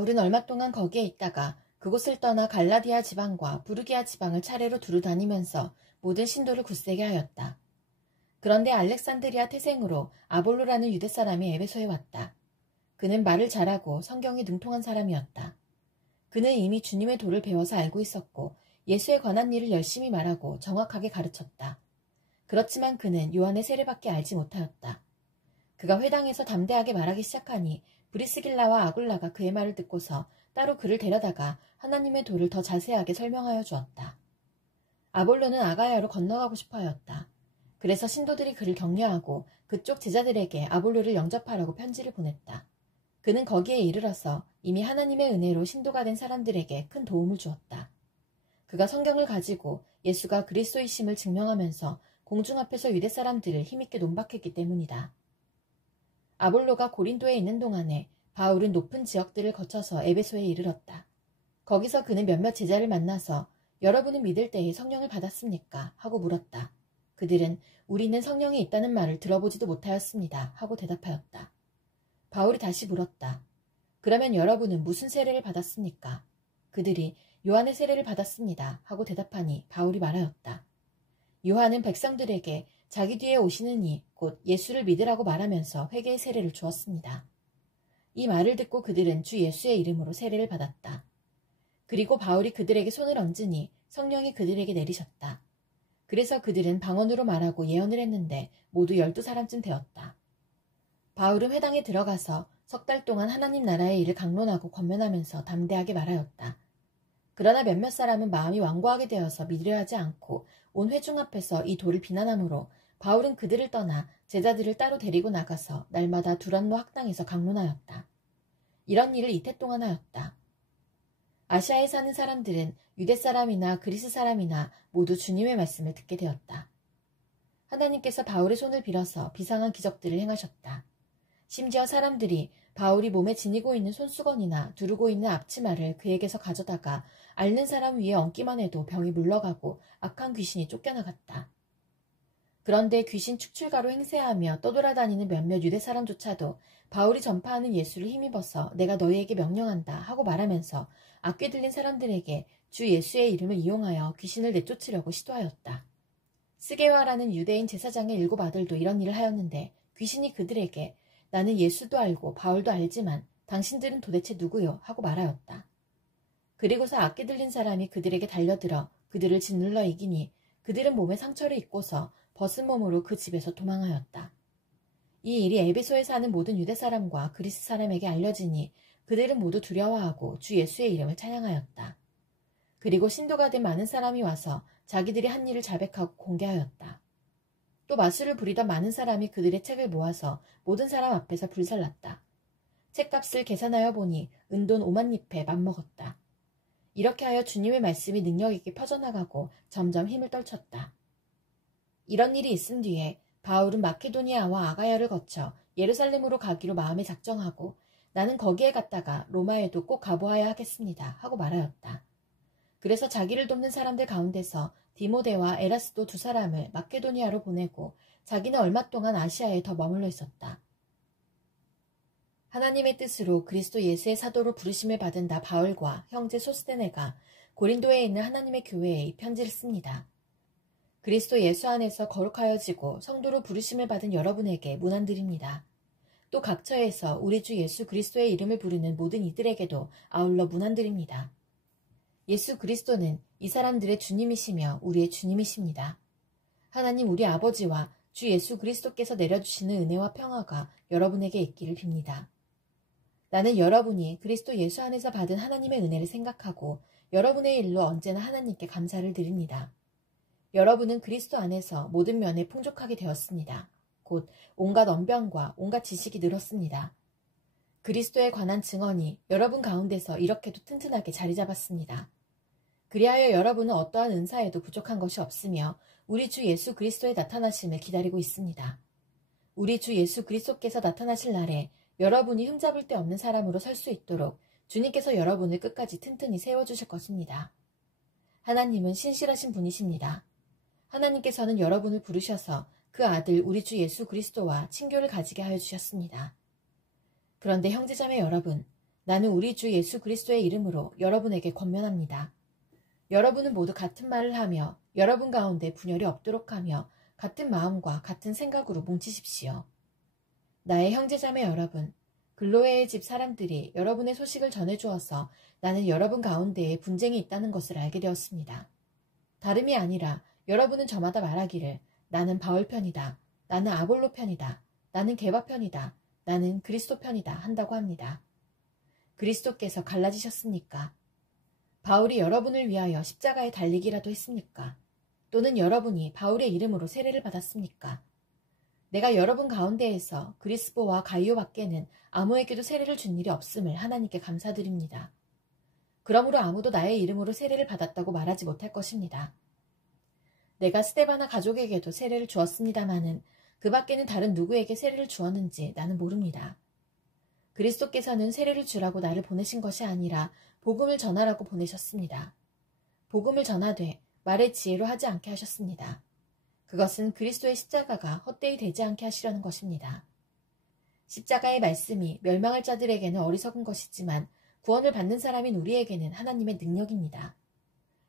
바울은 얼마 동안 거기에 있다가 그곳을 떠나 갈라디아 지방과 부르기아 지방을 차례로 두루 다니면서 모든 신도를 굳세게 하였다. 그런데 알렉산드리아 태생으로 아볼로라는 유대 사람이 에베소에 왔다. 그는 말을 잘하고 성경이 능통한 사람이었다. 그는 이미 주님의 도를 배워서 알고 있었고 예수에 관한 일을 열심히 말하고 정확하게 가르쳤다. 그렇지만 그는 요한의 세례밖에 알지 못하였다. 그가 회당에서 담대하게 말하기 시작하니 브리스길라와 아굴라가 그의 말을 듣고서 따로 그를 데려다가 하나님의 도를 더 자세하게 설명하여 주었다. 아볼로는 아가야로 건너가고 싶어 하였다. 그래서 신도들이 그를 격려하고 그쪽 제자들에게 아볼로를 영접하라고 편지를 보냈다. 그는 거기에 이르러서 이미 하나님의 은혜로 신도가 된 사람들에게 큰 도움을 주었다. 그가 성경을 가지고 예수가 그리스도이심을 증명하면서 공중 앞에서 유대 사람들을 힘있게 논박했기 때문이다. 아볼로가 고린도에 있는 동안에 바울은 높은 지역들을 거쳐서 에베소에 이르렀다. 거기서 그는 몇몇 제자를 만나서 여러분은 믿을 때에 성령을 받았습니까? 하고 물었다. 그들은 우리는 성령이 있다는 말을 들어보지도 못하였습니다. 하고 대답하였다. 바울이 다시 물었다. 그러면 여러분은 무슨 세례를 받았습니까? 그들이 요한의 세례를 받았습니다. 하고 대답하니 바울이 말하였다. 요한은 백성들에게 자기 뒤에 오시는 이 곧 예수를 믿으라고 말하면서 회개의 세례를 주었습니다. 이 말을 듣고 그들은 주 예수의 이름으로 세례를 받았다. 그리고 바울이 그들에게 손을 얹으니 성령이 그들에게 내리셨다. 그래서 그들은 방언으로 말하고 예언을 했는데 모두 12사람쯤 되었다. 바울은 회당에 들어가서 석 달 동안 하나님 나라의 일을 강론하고 권면하면서 담대하게 말하였다. 그러나 몇몇 사람은 마음이 완고하게 되어서 믿으려 하지 않고 온 회중 앞에서 이 도를 비난하므로 바울은 그들을 떠나 제자들을 따로 데리고 나가서 날마다 두란노 학당에서 강론하였다. 이런 일을 이태 동안 하였다. 아시아에 사는 사람들은 유대 사람이나 그리스 사람이나 모두 주님의 말씀을 듣게 되었다. 하나님께서 바울의 손을 빌어서 비상한 기적들을 행하셨다. 심지어 사람들이 바울이 몸에 지니고 있는 손수건이나 두르고 있는 앞치마를 그에게서 가져다가 앓는 사람 위에 얹기만 해도 병이 물러가고 악한 귀신이 쫓겨나갔다. 그런데 귀신 축출가로 행세하며 떠돌아다니는 몇몇 유대 사람조차도 바울이 전파하는 예수를 힘입어서 내가 너희에게 명령한다 하고 말하면서 악귀 들린 사람들에게 주 예수의 이름을 이용하여 귀신을 내쫓으려고 시도하였다. 스게와라는 유대인 제사장의 7 아들도 이런 일을 하였는데 귀신이 그들에게 나는 예수도 알고 바울도 알지만 당신들은 도대체 누구요? 하고 말하였다. 그리고서 악기 들린 사람이 그들에게 달려들어 그들을 짓눌러 이기니 그들은 몸에 상처를 입고서 벗은 몸으로 그 집에서 도망하였다. 이 일이 에베소에 사는 모든 유대 사람과 그리스 사람에게 알려지니 그들은 모두 두려워하고 주 예수의 이름을 찬양하였다. 그리고 신도가 된 많은 사람이 와서 자기들이 한 일을 자백하고 공개하였다. 또 마술을 부리던 많은 사람이 그들의 책을 모아서 모든 사람 앞에서 불살랐다. 책값을 계산하여 보니 은돈 5만 잎에 맞먹었다. 이렇게 하여 주님의 말씀이 능력 있게 퍼져나가고 점점 힘을 떨쳤다. 이런 일이 있은 뒤에 바울은 마케도니아와 아가야를 거쳐 예루살렘으로 가기로 마음에 작정하고 나는 거기에 갔다가 로마에도 꼭 가보아야 하겠습니다 하고 말하였다. 그래서 자기를 돕는 사람들 가운데서 디모데와 에라스도 2사람을 마케도니아로 보내고 자기는 얼마 동안 아시아에 더 머물러 있었다. 하나님의 뜻으로 그리스도 예수의 사도로 부르심을 받은 나 바울과 형제 소스데네가 고린도에 있는 하나님의 교회에 이 편지를 씁니다. 그리스도 예수 안에서 거룩하여지고 성도로 부르심을 받은 여러분에게 문안드립니다. 또 각처에서 우리 주 예수 그리스도의 이름을 부르는 모든 이들에게도 아울러 문안드립니다. 예수 그리스도는 이 사람들의 주님이시며 우리의 주님이십니다. 하나님 우리 아버지와 주 예수 그리스도께서 내려주시는 은혜와 평화가 여러분에게 있기를 빕니다. 나는 여러분이 그리스도 예수 안에서 받은 하나님의 은혜를 생각하고 여러분의 일로 언제나 하나님께 감사를 드립니다. 여러분은 그리스도 안에서 모든 면에 풍족하게 되었습니다. 곧 온갖 언변과 온갖 지식이 늘었습니다. 그리스도에 관한 증언이 여러분 가운데서 이렇게도 튼튼하게 자리 잡았습니다. 그리하여 여러분은 어떠한 은사에도 부족한 것이 없으며 우리 주 예수 그리스도의 나타나심을 기다리고 있습니다. 우리 주 예수 그리스도께서 나타나실 날에 여러분이 흠잡을 데 없는 사람으로 설 수 있도록 주님께서 여러분을 끝까지 튼튼히 세워주실 것입니다. 하나님은 신실하신 분이십니다. 하나님께서는 여러분을 부르셔서 그 아들 우리 주 예수 그리스도와 친교를 가지게 하여 주셨습니다. 그런데 형제자매 여러분, 나는 우리 주 예수 그리스도의 이름으로 여러분에게 권면합니다. 여러분은 모두 같은 말을 하며 여러분 가운데 분열이 없도록 하며 같은 마음과 같은 생각으로 뭉치십시오. 나의 형제자매 여러분, 글로에의 집 사람들이 여러분의 소식을 전해주어서 나는 여러분 가운데에 분쟁이 있다는 것을 알게 되었습니다. 다름이 아니라 여러분은 저마다 말하기를 나는 바울 편이다, 나는 아볼로 편이다, 나는 게바 편이다, 나는 그리스도 편이다 한다고 합니다. 그리스도께서 갈라지셨습니까? 바울이 여러분을 위하여 십자가에 달리기라도 했습니까? 또는 여러분이 바울의 이름으로 세례를 받았습니까? 내가 여러분 가운데에서 그리스보와 가이오 밖에는 아무에게도 세례를 준 일이 없음을 하나님께 감사드립니다. 그러므로 아무도 나의 이름으로 세례를 받았다고 말하지 못할 것입니다. 내가 스데바나 가족에게도 세례를 주었습니다마는 그 밖에는 다른 누구에게 세례를 주었는지 나는 모릅니다. 그리스도께서는 세례를 주라고 나를 보내신 것이 아니라 복음을 전하라고 보내셨습니다. 복음을 전하되 말의 지혜로 하지 않게 하셨습니다. 그것은 그리스도의 십자가가 헛되이 되지 않게 하시려는 것입니다. 십자가의 말씀이 멸망할 자들에게는 어리석은 것이지만 구원을 받는 사람인 우리에게는 하나님의 능력입니다.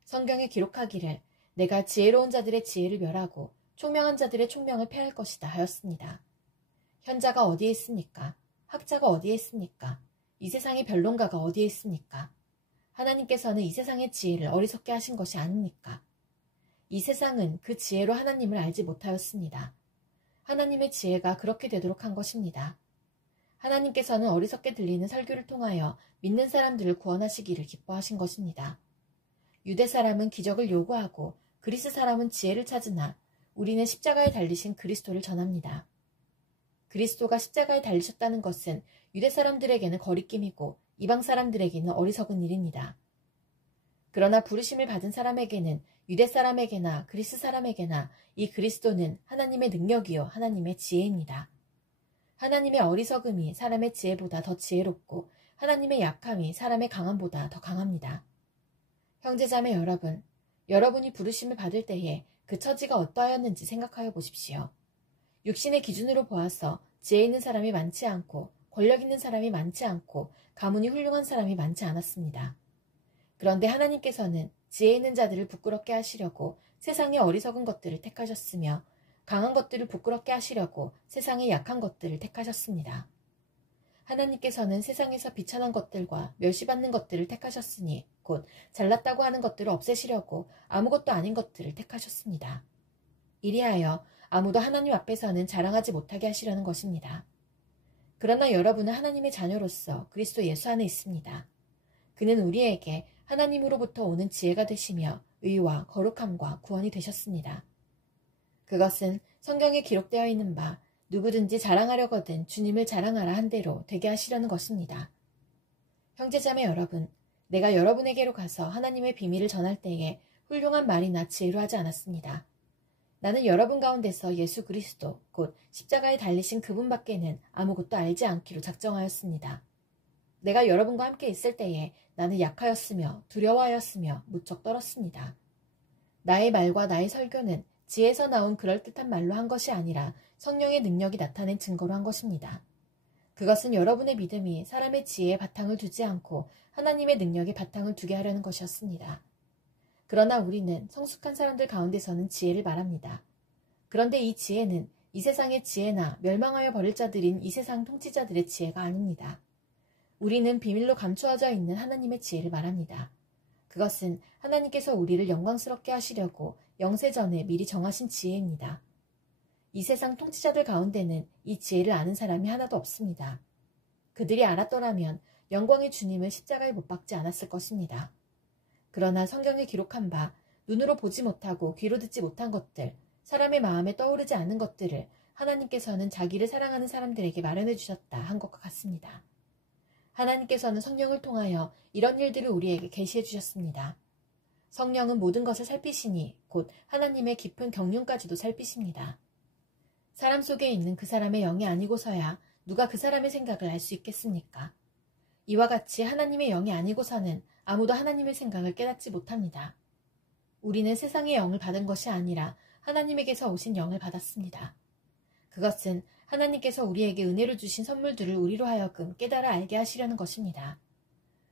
성경에 기록하기를 내가 지혜로운 자들의 지혜를 멸하고 총명한 자들의 총명을 패할 것이다 하였습니다. 현자가 어디에 있습니까? 학자가 어디에 있습니까? 이 세상의 변론가가 어디에 있습니까? 하나님께서는 이 세상의 지혜를 어리석게 하신 것이 아닙니까? 이 세상은 그 지혜로 하나님을 알지 못하였습니다. 하나님의 지혜가 그렇게 되도록 한 것입니다. 하나님께서는 어리석게 들리는 설교를 통하여 믿는 사람들을 구원하시기를 기뻐하신 것입니다. 유대 사람은 기적을 요구하고 그리스 사람은 지혜를 찾으나 우리는 십자가에 달리신 그리스도를 전합니다. 그리스도가 십자가에 달리셨다는 것은 유대 사람들에게는 거리낌이고 이방 사람들에게는 어리석은 일입니다. 그러나 부르심을 받은 사람에게는 유대 사람에게나 그리스 사람에게나 이 그리스도는 하나님의 능력이요 하나님의 지혜입니다. 하나님의 어리석음이 사람의 지혜보다 더 지혜롭고 하나님의 약함이 사람의 강함보다 더 강합니다. 형제자매 여러분, 여러분이 부르심을 받을 때에 그 처지가 어떠하였는지 생각하여 보십시오. 육신의 기준으로 보아서 지혜 있는 사람이 많지 않고 권력 있는 사람이 많지 않고 가문이 훌륭한 사람이 많지 않았습니다. 그런데 하나님께서는 지혜 있는 자들을 부끄럽게 하시려고 세상의 어리석은 것들을 택하셨으며 강한 것들을 부끄럽게 하시려고 세상의 약한 것들을 택하셨습니다. 하나님께서는 세상에서 비천한 것들과 멸시받는 것들을 택하셨으니 곧 잘났다고 하는 것들을 없애시려고 아무것도 아닌 것들을 택하셨습니다. 이리하여 아무도 하나님 앞에서는 자랑하지 못하게 하시려는 것입니다. 그러나 여러분은 하나님의 자녀로서 그리스도 예수 안에 있습니다. 그는 우리에게 하나님으로부터 오는 지혜가 되시며 의와 거룩함과 구원이 되셨습니다. 그것은 성경에 기록되어 있는 바 누구든지 자랑하려거든 주님을 자랑하라 한 대로 되게 하시려는 것입니다. 형제자매 여러분, 내가 여러분에게로 가서 하나님의 비밀을 전할 때에 훌륭한 말이나 지혜로 하지 않았습니다. 나는 여러분 가운데서 예수 그리스도 곧 십자가에 달리신 그분밖에는 아무것도 알지 않기로 작정하였습니다. 내가 여러분과 함께 있을 때에 나는 약하였으며 두려워하였으며 무척 떨었습니다. 나의 말과 나의 설교는 지혜에서 나온 그럴듯한 말로 한 것이 아니라 성령의 능력이 나타낸 증거로 한 것입니다. 그것은 여러분의 믿음이 사람의 지혜에 바탕을 두지 않고 하나님의 능력에 바탕을 두게 하려는 것이었습니다. 그러나 우리는 성숙한 사람들 가운데서는 지혜를 말합니다. 그런데 이 지혜는 이 세상의 지혜나 멸망하여 버릴 자들인 이 세상 통치자들의 지혜가 아닙니다. 우리는 비밀로 감추어져 있는 하나님의 지혜를 말합니다. 그것은 하나님께서 우리를 영광스럽게 하시려고 영세전에 미리 정하신 지혜입니다. 이 세상 통치자들 가운데는 이 지혜를 아는 사람이 하나도 없습니다. 그들이 알았더라면 영광의 주님을 십자가에 못 박지 않았을 것입니다. 그러나 성경에 기록한 바 눈으로 보지 못하고 귀로 듣지 못한 것들, 사람의 마음에 떠오르지 않는 것들을 하나님께서는 자기를 사랑하는 사람들에게 마련해 주셨다 한 것과 같습니다. 하나님께서는 성령을 통하여 이런 일들을 우리에게 계시해 주셨습니다. 성령은 모든 것을 살피시니 곧 하나님의 깊은 경륜까지도 살피십니다. 사람 속에 있는 그 사람의 영이 아니고서야 누가 그 사람의 생각을 알 수 있겠습니까? 이와 같이 하나님의 영이 아니고서는 아무도 하나님의 생각을 깨닫지 못합니다. 우리는 세상의 영을 받은 것이 아니라 하나님에게서 오신 영을 받았습니다. 그것은 하나님께서 우리에게 은혜로 주신 선물들을 우리로 하여금 깨달아 알게 하시려는 것입니다.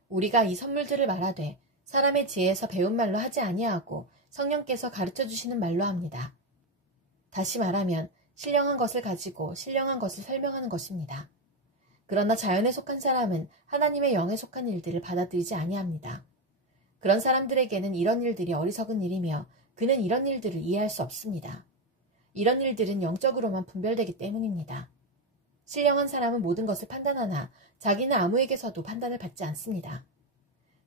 우리가 이 선물들을 말하되 사람의 지혜에서 배운 말로 하지 아니하고 성령께서 가르쳐 주시는 말로 합니다. 다시 말하면 신령한 것을 가지고 신령한 것을 설명하는 것입니다. 그러나 자연에 속한 사람은 하나님의 영에 속한 일들을 받아들이지 아니합니다. 그런 사람들에게는 이런 일들이 어리석은 일이며 그는 이런 일들을 이해할 수 없습니다. 이런 일들은 영적으로만 분별되기 때문입니다. 신령한 사람은 모든 것을 판단하나 자기는 아무에게서도 판단을 받지 않습니다.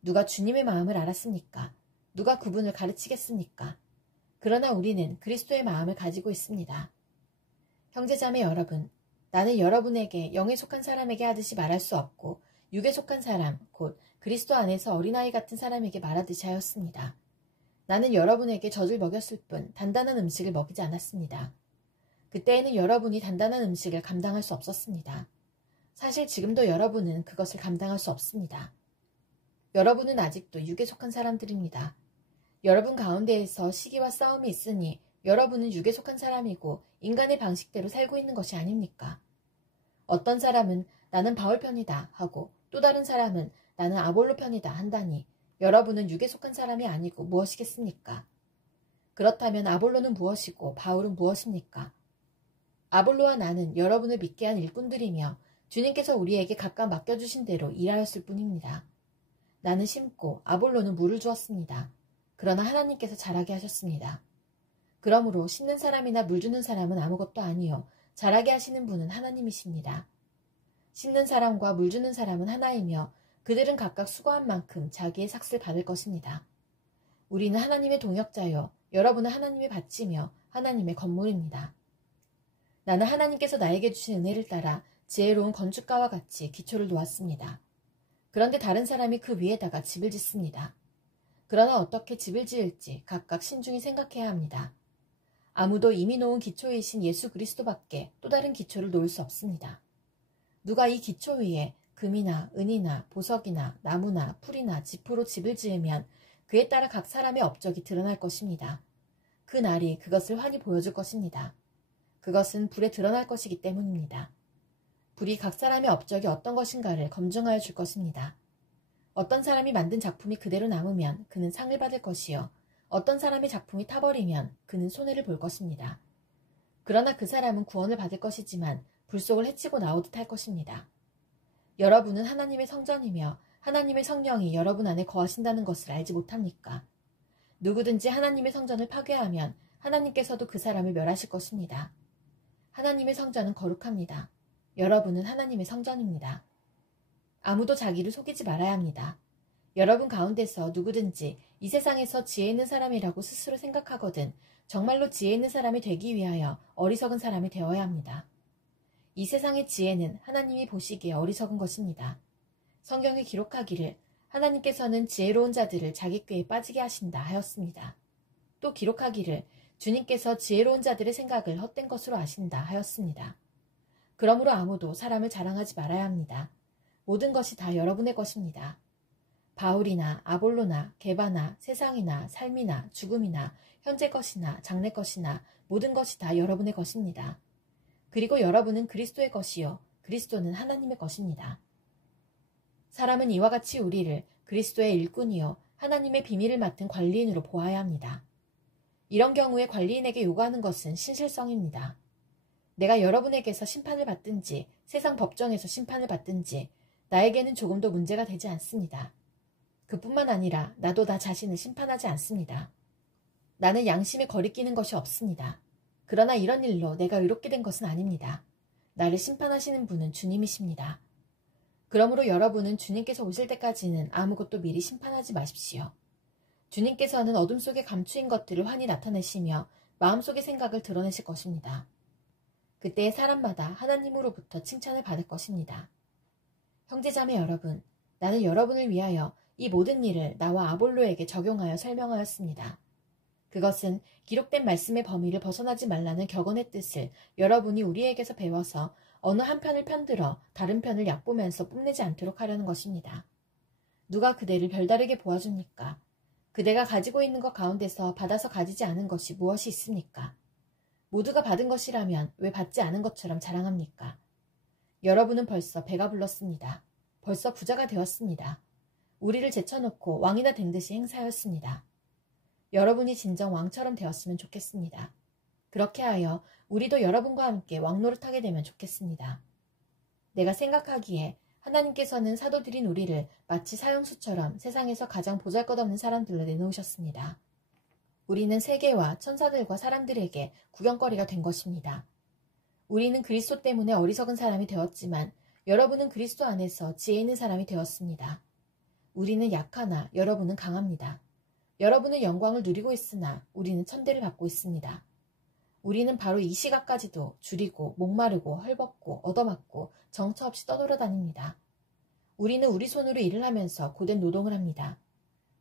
누가 주님의 마음을 알았습니까? 누가 그분을 가르치겠습니까? 그러나 우리는 그리스도의 마음을 가지고 있습니다. 형제자매 여러분, 나는 여러분에게 영에 속한 사람에게 하듯이 말할 수 없고 육에 속한 사람, 곧 그리스도 안에서 어린아이 같은 사람에게 말하듯이 하였습니다. 나는 여러분에게 젖을 먹였을 뿐 단단한 음식을 먹이지 않았습니다. 그때에는 여러분이 단단한 음식을 감당할 수 없었습니다. 사실 지금도 여러분은 그것을 감당할 수 없습니다. 여러분은 아직도 육에 속한 사람들입니다. 여러분 가운데에서 시기와 싸움이 있으니 여러분은 육에 속한 사람이고 인간의 방식대로 살고 있는 것이 아닙니까? 어떤 사람은 나는 바울 편이다 하고 또 다른 사람은 나는 아볼로 편이다 한다니 여러분은 육에 속한 사람이 아니고 무엇이겠습니까? 그렇다면 아볼로는 무엇이고 바울은 무엇입니까? 아볼로와 나는 여러분을 믿게 한 일꾼들이며 주님께서 우리에게 각각 맡겨주신 대로 일하였을 뿐입니다. 나는 심고 아볼로는 물을 주었습니다. 그러나 하나님께서 자라게 하셨습니다. 그러므로 심는 사람이나 물 주는 사람은 아무것도 아니요 자라게 하시는 분은 하나님이십니다. 심는 사람과 물 주는 사람은 하나이며 그들은 각각 수고한 만큼 자기의 삭슬 받을 것입니다. 우리는 하나님의 동역자요 여러분은 하나님의 밭이며 하나님의 건물입니다. 나는 하나님께서 나에게 주신 은혜를 따라 지혜로운 건축가와 같이 기초를 놓았습니다. 그런데 다른 사람이 그 위에다가 집을 짓습니다. 그러나 어떻게 집을 지을지 각각 신중히 생각해야 합니다. 아무도 이미 놓은 기초이신 예수 그리스도밖에 또 다른 기초를 놓을 수 없습니다. 누가 이 기초 위에 금이나 은이나 보석이나 나무나 풀이나 지프로 집을 지으면 그에 따라 각 사람의 업적이 드러날 것입니다. 그 날이 그것을 환히 보여줄 것입니다. 그것은 불에 드러날 것이기 때문입니다. 불이 각 사람의 업적이 어떤 것인가를 검증하여 줄 것입니다. 어떤 사람이 만든 작품이 그대로 남으면 그는 상을 받을 것이요 어떤 사람의 작품이 타버리면 그는 손해를 볼 것입니다. 그러나 그 사람은 구원을 받을 것이지만 불속을 헤치고 나오듯 할 것입니다. 여러분은 하나님의 성전이며 하나님의 성령이 여러분 안에 거하신다는 것을 알지 못합니까? 누구든지 하나님의 성전을 파괴하면 하나님께서도 그 사람을 멸하실 것입니다. 하나님의 성전은 거룩합니다. 여러분은 하나님의 성전입니다. 아무도 자기를 속이지 말아야 합니다. 여러분 가운데서 누구든지 이 세상에서 지혜 있는 사람이라고 스스로 생각하거든 정말로 지혜 있는 사람이 되기 위하여 어리석은 사람이 되어야 합니다. 이 세상의 지혜는 하나님이 보시기에 어리석은 것입니다. 성경에 기록하기를 하나님께서는 지혜로운 자들을 자기 꾀에 빠지게 하신다 하였습니다. 또 기록하기를 주님께서 지혜로운 자들의 생각을 헛된 것으로 아신다 하였습니다. 그러므로 아무도 사람을 자랑하지 말아야 합니다. 모든 것이 다 여러분의 것입니다. 바울이나 아볼로나 게바나 세상이나 삶이나 죽음이나 현재 것이나 장래 것이나 모든 것이 다 여러분의 것입니다. 그리고 여러분은 그리스도의 것이요 그리스도는 하나님의 것입니다. 사람은 이와 같이 우리를 그리스도의 일꾼이요 하나님의 비밀을 맡은 관리인으로 보아야 합니다. 이런 경우에 관리인에게 요구하는 것은 신실성입니다. 내가 여러분에게서 심판을 받든지 세상 법정에서 심판을 받든지 나에게는 조금도 문제가 되지 않습니다. 그뿐만 아니라 나도 나 자신을 심판하지 않습니다. 나는 양심에 거리끼는 것이 없습니다. 그러나 이런 일로 내가 의롭게 된 것은 아닙니다. 나를 심판하시는 분은 주님이십니다. 그러므로 여러분은 주님께서 오실 때까지는 아무것도 미리 심판하지 마십시오. 주님께서는 어둠 속에 감추인 것들을 환히 나타내시며 마음속의 생각을 드러내실 것입니다. 그때 사람마다 하나님으로부터 칭찬을 받을 것입니다. 형제자매 여러분, 나는 여러분을 위하여 이 모든 일을 나와 아볼로에게 적용하여 설명하였습니다. 그것은 기록된 말씀의 범위를 벗어나지 말라는 격언의 뜻을 여러분이 우리에게서 배워서 어느 한 편을 편들어 다른 편을 얕보면서 뽐내지 않도록 하려는 것입니다. 누가 그대를 별다르게 보아줍니까? 그대가 가지고 있는 것 가운데서 받아서 가지지 않은 것이 무엇이 있습니까? 모두가 받은 것이라면 왜 받지 않은 것처럼 자랑합니까? 여러분은 벌써 배가 불렀습니다. 벌써 부자가 되었습니다. 우리를 제쳐놓고 왕이나 된 듯이 행사하였습니다. 여러분이 진정 왕처럼 되었으면 좋겠습니다. 그렇게 하여 우리도 여러분과 함께 왕노릇하게 되면 좋겠습니다. 내가 생각하기에 하나님께서는 사도들인 우리를 마치 사형수처럼 세상에서 가장 보잘것없는 사람들로 내놓으셨습니다. 우리는 세계와 천사들과 사람들에게 구경거리가 된 것입니다. 우리는 그리스도 때문에 어리석은 사람이 되었지만 여러분은 그리스도 안에서 지혜 있는 사람이 되었습니다. 우리는 약하나 여러분은 강합니다. 여러분은 영광을 누리고 있으나 우리는 천대를 받고 있습니다. 우리는 바로 이 시각까지도 줄이고 목마르고 헐벗고 얻어맞고 정처 없이 떠돌아다닙니다. 우리는 우리 손으로 일을 하면서 고된 노동을 합니다.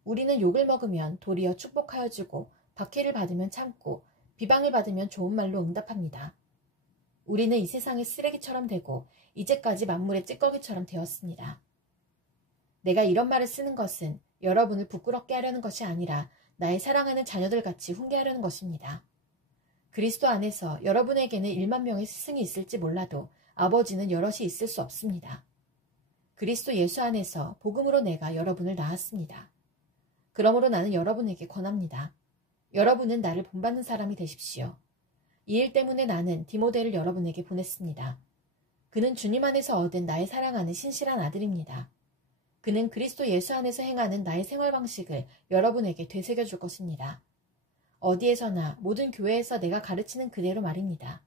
우리는 욕을 먹으면 도리어 축복하여 주고 박해를 받으면 참고 비방을 받으면 좋은 말로 응답합니다. 우리는 이 세상의 쓰레기처럼 되고 이제까지 만물의 찌꺼기처럼 되었습니다. 내가 이런 말을 쓰는 것은 여러분을 부끄럽게 하려는 것이 아니라 나의 사랑하는 자녀들같이 훈계하려는 것입니다. 그리스도 안에서 여러분에게는 1만 명의 스승이 있을지 몰라도 아버지는 여럿이 있을 수 없습니다. 그리스도 예수 안에서 복음으로 내가 여러분을 낳았습니다. 그러므로 나는 여러분에게 권합니다. 여러분은 나를 본받는 사람이 되십시오. 이 일 때문에 나는 디모데를 여러분에게 보냈습니다. 그는 주님 안에서 얻은 나의 사랑하는 신실한 아들입니다. 그는 그리스도 예수 안에서 행하는 나의 생활 방식을 여러분에게 되새겨 줄 것입니다. 어디에서나 모든 교회에서 내가 가르치는 그대로 말입니다.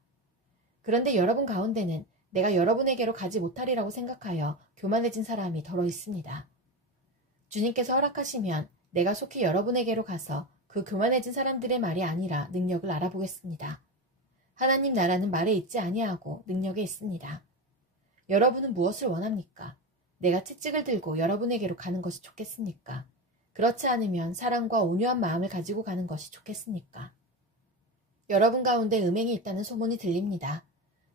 그런데 여러분 가운데는 내가 여러분에게로 가지 못하리라고 생각하여 교만해진 사람이 더러 있습니다. 주님께서 허락하시면 내가 속히 여러분에게로 가서 그 교만해진 사람들의 말이 아니라 능력을 알아보겠습니다. 하나님 나라는 말에 있지 아니하고 능력에 있습니다. 여러분은 무엇을 원합니까? 내가 채찍을 들고 여러분에게로 가는 것이 좋겠습니까? 그렇지 않으면 사랑과 온유한 마음을 가지고 가는 것이 좋겠습니까? 여러분 가운데 음행이 있다는 소문이 들립니다.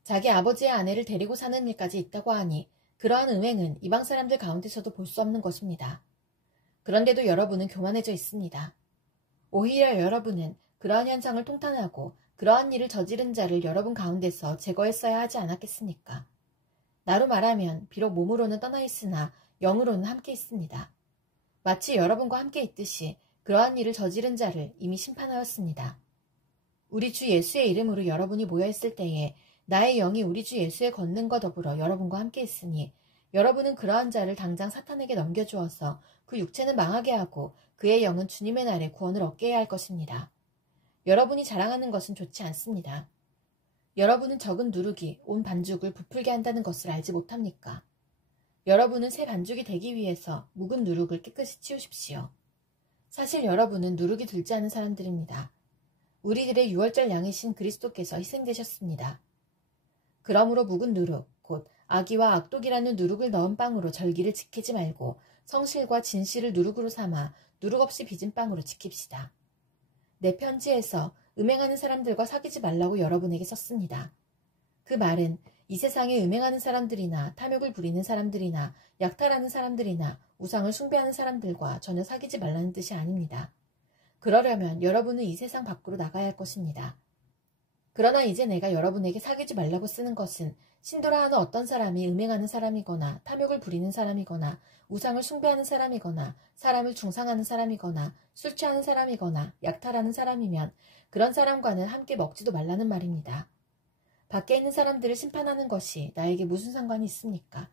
자기 아버지의 아내를 데리고 사는 일까지 있다고 하니 그러한 음행은 이방 사람들 가운데서도 볼 수 없는 것입니다. 그런데도 여러분은 교만해져 있습니다. 오히려 여러분은 그러한 현상을 통탄하고 그러한 일을 저지른 자를 여러분 가운데서 제거했어야 하지 않았겠습니까? 나로 말하면 비록 몸으로는 떠나 있으나 영으로는 함께 있습니다. 마치 여러분과 함께 있듯이 그러한 일을 저지른 자를 이미 심판하였습니다. 우리 주 예수의 이름으로 여러분이 모여있을 때에 나의 영이 우리 주 예수의 권능과 더불어 여러분과 함께 있으니 여러분은 그러한 자를 당장 사탄에게 넘겨주어서 그 육체는 망하게 하고 그의 영은 주님의 날에 구원을 얻게 해야 할 것입니다. 여러분이 자랑하는 것은 좋지 않습니다. 여러분은 적은 누룩이 온 반죽을 부풀게 한다는 것을 알지 못합니까? 여러분은 새 반죽이 되기 위해서 묵은 누룩을 깨끗이 치우십시오. 사실 여러분은 누룩이 들지 않은 사람들입니다. 우리들의 유월절 양이신 그리스도께서 희생되셨습니다. 그러므로 묵은 누룩, 곧 악의와 악독이라는 누룩을 넣은 빵으로 절기를 지키지 말고 성실과 진실을 누룩으로 삼아 누룩 없이 빚은 빵으로 지킵시다. 내 편지에서 음행하는 사람들과 사귀지 말라고 여러분에게 썼습니다. 그 말은 이 세상에 음행하는 사람들이나 탐욕을 부리는 사람들이나 약탈하는 사람들이나 우상을 숭배하는 사람들과 전혀 사귀지 말라는 뜻이 아닙니다. 그러려면 여러분은 이 세상 밖으로 나가야 할 것입니다. 그러나 이제 내가 여러분에게 사귀지 말라고 쓰는 것은 신도라 하는 어떤 사람이 음행하는 사람이거나 탐욕을 부리는 사람이거나 우상을 숭배하는 사람이거나 사람을 중상하는 사람이거나 술 취하는 사람이거나 약탈하는 사람이면 그런 사람과는 함께 먹지도 말라는 말입니다. 밖에 있는 사람들을 심판하는 것이 나에게 무슨 상관이 있습니까?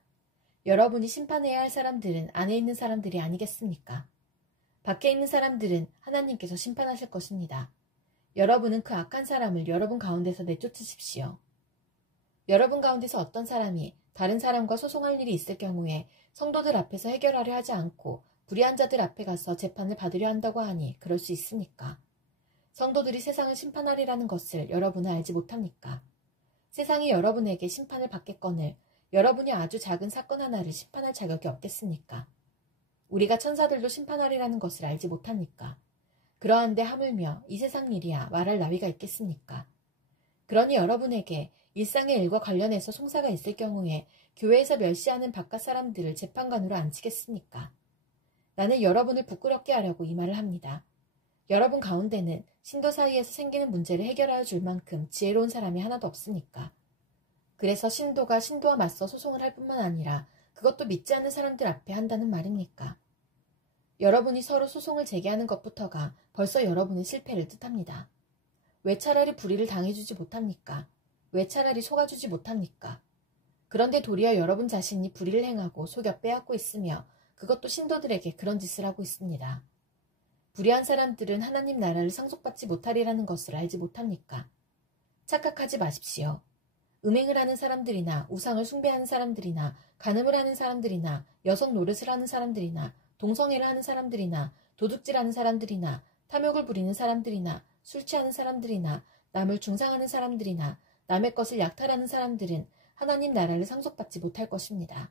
여러분이 심판해야 할 사람들은 안에 있는 사람들이 아니겠습니까? 밖에 있는 사람들은 하나님께서 심판하실 것입니다. 여러분은 그 악한 사람을 여러분 가운데서 내쫓으십시오. 여러분 가운데서 어떤 사람이 다른 사람과 소송할 일이 있을 경우에 성도들 앞에서 해결하려 하지 않고 불의한 자들 앞에 가서 재판을 받으려 한다고 하니 그럴 수 있습니까? 성도들이 세상을 심판하리라는 것을 여러분은 알지 못합니까? 세상이 여러분에게 심판을 받겠거늘 여러분이 아주 작은 사건 하나를 심판할 자격이 없겠습니까? 우리가 천사들도 심판하리라는 것을 알지 못합니까? 그러한데 하물며 이 세상 일이야 말할 나위가 있겠습니까? 그러니 여러분에게 일상의 일과 관련해서 송사가 있을 경우에 교회에서 멸시하는 바깥 사람들을 재판관으로 앉히겠습니까? 나는 여러분을 부끄럽게 하려고 이 말을 합니다. 여러분 가운데는 신도 사이에서 생기는 문제를 해결하여 줄 만큼 지혜로운 사람이 하나도 없습니까? 그래서 신도가 신도와 맞서 소송을 할 뿐만 아니라 그것도 믿지 않는 사람들 앞에 한다는 말입니까? 여러분이 서로 소송을 제기하는 것부터가 벌써 여러분의 실패를 뜻합니다. 왜 차라리 불의를 당해주지 못합니까? 왜 차라리 속아주지 못합니까? 그런데 도리어 여러분 자신이 불의를 행하고 속여 빼앗고 있으며 그것도 신도들에게 그런 짓을 하고 있습니다. 불의한 사람들은 하나님 나라를 상속받지 못하리라는 것을 알지 못합니까? 착각하지 마십시오. 음행을 하는 사람들이나 우상을 숭배하는 사람들이나 간음을 하는 사람들이나 여성 노릇을 하는 사람들이나 동성애를 하는 사람들이나 도둑질하는 사람들이나 탐욕을 부리는 사람들이나 술 취하는 사람들이나 남을 중상하는 사람들이나 남의 것을 약탈하는 사람들은 하나님 나라를 상속받지 못할 것입니다.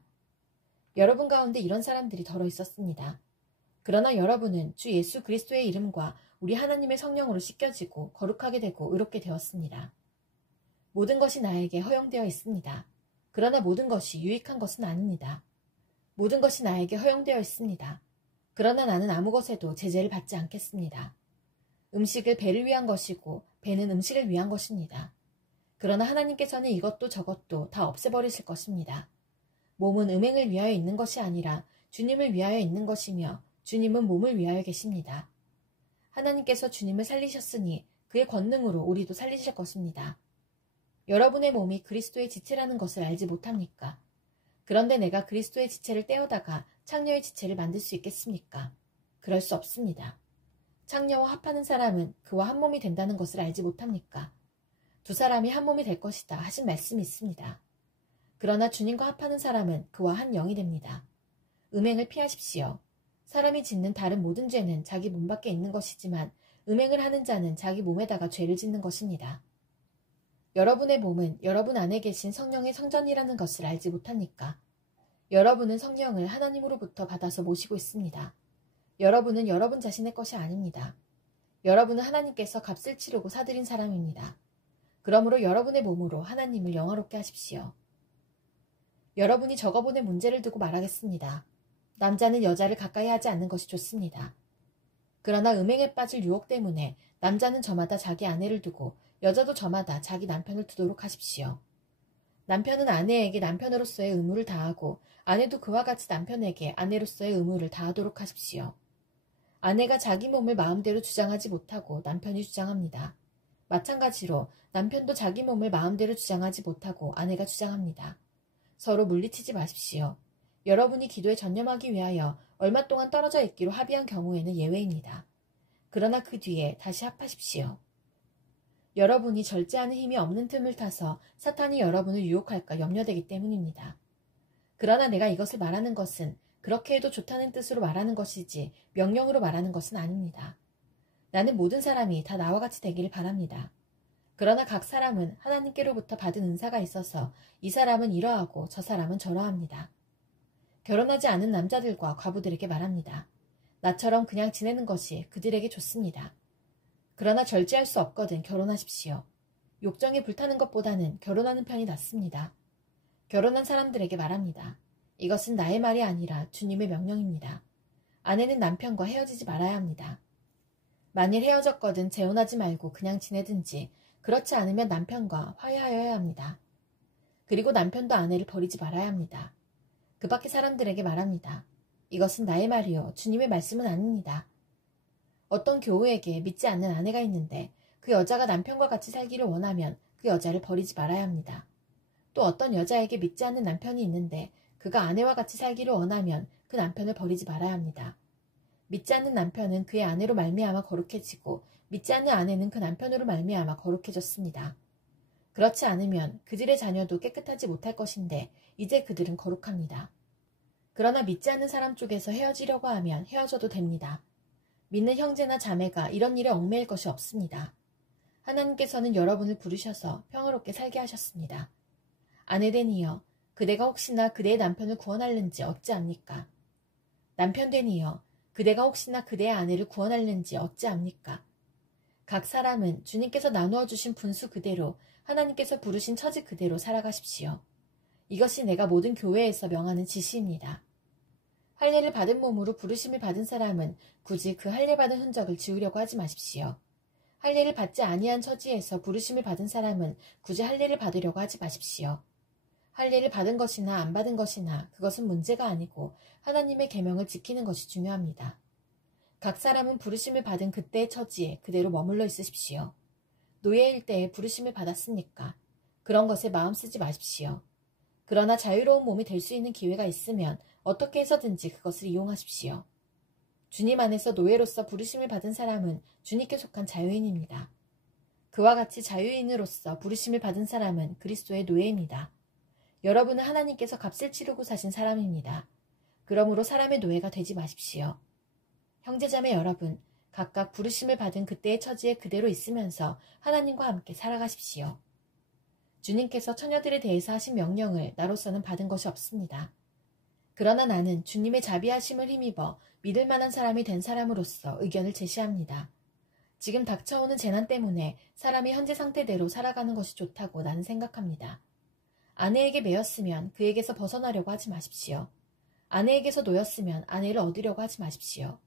여러분 가운데 이런 사람들이 덜어 있었습니다. 그러나 여러분은 주 예수 그리스도의 이름과 우리 하나님의 성령으로 씻겨지고 거룩하게 되고 의롭게 되었습니다. 모든 것이 나에게 허용되어 있습니다. 그러나 모든 것이 유익한 것은 아닙니다. 모든 것이 나에게 허용되어 있습니다. 그러나 나는 아무 것에도 제재를 받지 않겠습니다. 음식을 배를 위한 것이고 배는 음식을 위한 것입니다. 그러나 하나님께서는 이것도 저것도 다 없애버리실 것입니다. 몸은 음행을 위하여 있는 것이 아니라 주님을 위하여 있는 것이며 주님은 몸을 위하여 계십니다. 하나님께서 주님을 살리셨으니 그의 권능으로 우리도 살리실 것입니다. 여러분의 몸이 그리스도의 지체라는 것을 알지 못합니까? 그런데 내가 그리스도의 지체를 떼어다가 창녀의 지체를 만들 수 있겠습니까? 그럴 수 없습니다. 창녀와 합하는 사람은 그와 한 몸이 된다는 것을 알지 못합니까? 두 사람이 한 몸이 될 것이다 하신 말씀이 있습니다. 그러나 주님과 합하는 사람은 그와 한 영이 됩니다. 음행을 피하십시오. 사람이 짓는 다른 모든 죄는 자기 몸 밖에 있는 것이지만 음행을 하는 자는 자기 몸에다가 죄를 짓는 것입니다. 여러분의 몸은 여러분 안에 계신 성령의 성전이라는 것을 알지 못합니까? 여러분은 성령을 하나님으로부터 받아서 모시고 있습니다. 여러분은 여러분 자신의 것이 아닙니다. 여러분은 하나님께서 값을 치르고 사들인 사람입니다. 그러므로 여러분의 몸으로 하나님을 영화롭게 하십시오. 여러분이 적어본의 문제를 두고 말하겠습니다. 남자는 여자를 가까이 하지 않는 것이 좋습니다. 그러나 음행에 빠질 유혹 때문에 남자는 저마다 자기 아내를 두고 여자도 저마다 자기 남편을 두도록 하십시오. 남편은 아내에게 남편으로서의 의무를 다하고 아내도 그와 같이 남편에게 아내로서의 의무를 다하도록 하십시오. 아내가 자기 몸을 마음대로 주장하지 못하고 남편이 주장합니다. 마찬가지로 남편도 자기 몸을 마음대로 주장하지 못하고 아내가 주장합니다. 서로 물리치지 마십시오. 여러분이 기도에 전념하기 위하여 얼마 동안 떨어져 있기로 합의한 경우에는 예외입니다. 그러나 그 뒤에 다시 합하십시오. 여러분이 절제하는 힘이 없는 틈을 타서 사탄이 여러분을 유혹할까 염려되기 때문입니다. 그러나 내가 이것을 말하는 것은 그렇게 해도 좋다는 뜻으로 말하는 것이지 명령으로 말하는 것은 아닙니다. 나는 모든 사람이 다 나와 같이 되기를 바랍니다. 그러나 각 사람은 하나님께로부터 받은 은사가 있어서 이 사람은 이러하고 저 사람은 저러합니다. 결혼하지 않은 남자들과 과부들에게 말합니다. 나처럼 그냥 지내는 것이 그들에게 좋습니다. 그러나 절제할 수 없거든 결혼하십시오. 욕정에 불타는 것보다는 결혼하는 편이 낫습니다. 결혼한 사람들에게 말합니다. 이것은 나의 말이 아니라 주님의 명령입니다. 아내는 남편과 헤어지지 말아야 합니다. 만일 헤어졌거든 재혼하지 말고 그냥 지내든지 그렇지 않으면 남편과 화해하여야 합니다. 그리고 남편도 아내를 버리지 말아야 합니다. 그 밖의 사람들에게 말합니다. 이것은 나의 말이요 주님의 말씀은 아닙니다. 어떤 교우에게 믿지 않는 아내가 있는데 그 여자가 남편과 같이 살기를 원하면 그 여자를 버리지 말아야 합니다. 또 어떤 여자에게 믿지 않는 남편이 있는데 그가 아내와 같이 살기를 원하면 그 남편을 버리지 말아야 합니다. 믿지 않는 남편은 그의 아내로 말미암아 거룩해지고 믿지 않는 아내는 그 남편으로 말미암아 거룩해졌습니다. 그렇지 않으면 그들의 자녀도 깨끗하지 못할 것인데 이제 그들은 거룩합니다. 그러나 믿지 않는 사람 쪽에서 헤어지려고 하면 헤어져도 됩니다. 믿는 형제나 자매가 이런 일에 얽매일 것이 없습니다. 하나님께서는 여러분을 부르셔서 평화롭게 살게 하셨습니다. 아내된 이여, 그대가 혹시나 그대의 남편을 구원할는지 어찌합니까? 남편된 이여, 그대가 혹시나 그대의 아내를 구원할는지 어찌합니까? 각 사람은 주님께서 나누어 주신 분수 그대로 하나님께서 부르신 처지 그대로 살아가십시오. 이것이 내가 모든 교회에서 명하는 지시입니다. 할례를 받은 몸으로 부르심을 받은 사람은 굳이 그 할례 받은 흔적을 지우려고 하지 마십시오. 할례를 받지 아니한 처지에서 부르심을 받은 사람은 굳이 할례를 받으려고 하지 마십시오. 할례를 받은 것이나 안 받은 것이나 그것은 문제가 아니고 하나님의 계명을 지키는 것이 중요합니다. 각 사람은 부르심을 받은 그때의 처지에 그대로 머물러 있으십시오. 노예일 때에 부르심을 받았으니까 그런 것에 마음 쓰지 마십시오. 그러나 자유로운 몸이 될 수 있는 기회가 있으면 어떻게 해서든지 그것을 이용하십시오. 주님 안에서 노예로서 부르심을 받은 사람은 주님께 속한 자유인입니다. 그와 같이 자유인으로서 부르심을 받은 사람은 그리스도의 노예입니다. 여러분은 하나님께서 값을 치르고 사신 사람입니다. 그러므로 사람의 노예가 되지 마십시오. 형제자매 여러분, 각각 부르심을 받은 그때의 처지에 그대로 있으면서 하나님과 함께 살아가십시오. 주님께서 처녀들에 대해서 하신 명령을 나로서는 받은 것이 없습니다. 그러나 나는 주님의 자비하심을 힘입어 믿을 만한 사람이 된 사람으로서 의견을 제시합니다. 지금 닥쳐오는 재난 때문에 사람이 현재 상태대로 살아가는 것이 좋다고 나는 생각합니다. 아내에게 매였으면 그에게서 벗어나려고 하지 마십시오. 아내에게서 놓였으면 아내를 얻으려고 하지 마십시오.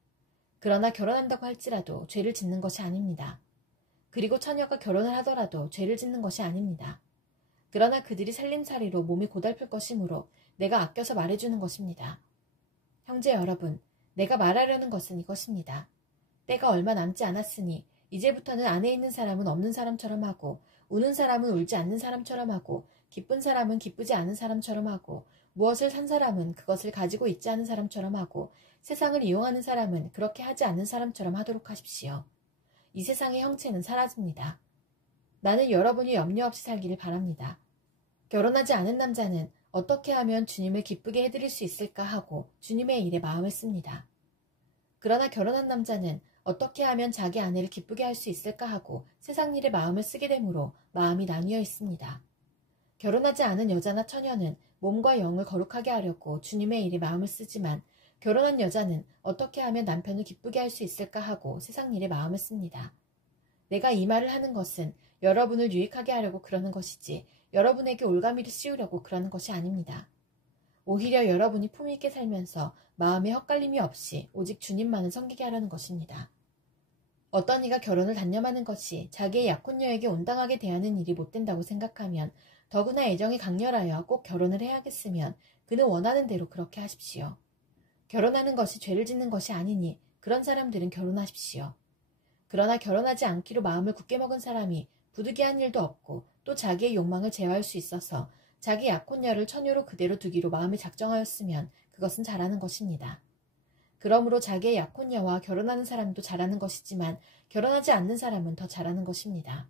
그러나 결혼한다고 할지라도 죄를 짓는 것이 아닙니다. 그리고 처녀가 결혼을 하더라도 죄를 짓는 것이 아닙니다. 그러나 그들이 살림살이로 몸이 고달플 것이므로 내가 아껴서 말해주는 것입니다. 형제 여러분, 내가 말하려는 것은 이것입니다. 때가 얼마 남지 않았으니 이제부터는 안에 있는 사람은 없는 사람처럼 하고 우는 사람은 울지 않는 사람처럼 하고 기쁜 사람은 기쁘지 않은 사람처럼 하고 무엇을 산 사람은 그것을 가지고 있지 않은 사람처럼 하고 세상을 이용하는 사람은 그렇게 하지 않는 사람처럼 하도록 하십시오. 이 세상의 형체는 사라집니다. 나는 여러분이 염려 없이 살기를 바랍니다. 결혼하지 않은 남자는 어떻게 하면 주님을 기쁘게 해드릴 수 있을까 하고 주님의 일에 마음을 씁니다. 그러나 결혼한 남자는 어떻게 하면 자기 아내를 기쁘게 할 수 있을까 하고 세상 일에 마음을 쓰게 되므로 마음이 나뉘어 있습니다. 결혼하지 않은 여자나 처녀는 몸과 영을 거룩하게 하려고 주님의 일에 마음을 쓰지만 결혼한 여자는 어떻게 하면 남편을 기쁘게 할 수 있을까 하고 세상 일에 마음을 씁니다. 내가 이 말을 하는 것은 여러분을 유익하게 하려고 그러는 것이지 여러분에게 올가미를 씌우려고 그러는 것이 아닙니다. 오히려 여러분이 품위 있게 살면서 마음에 헛갈림이 없이 오직 주님만을 섬기게 하려는 것입니다. 어떤 이가 결혼을 단념하는 것이 자기의 약혼녀에게 온당하게 대하는 일이 못된다고 생각하면 더구나 애정이 강렬하여 꼭 결혼을 해야겠으면 그는 원하는 대로 그렇게 하십시오. 결혼하는 것이 죄를 짓는 것이 아니니 그런 사람들은 결혼하십시오. 그러나 결혼하지 않기로 마음을 굳게 먹은 사람이 부득이한 일도 없고 또 자기의 욕망을 제어할 수 있어서 자기 약혼녀를 처녀로 그대로 두기로 마음을 작정하였으면 그것은 잘하는 것입니다. 그러므로 자기의 약혼녀와 결혼하는 사람도 잘하는 것이지만 결혼하지 않는 사람은 더 잘하는 것입니다.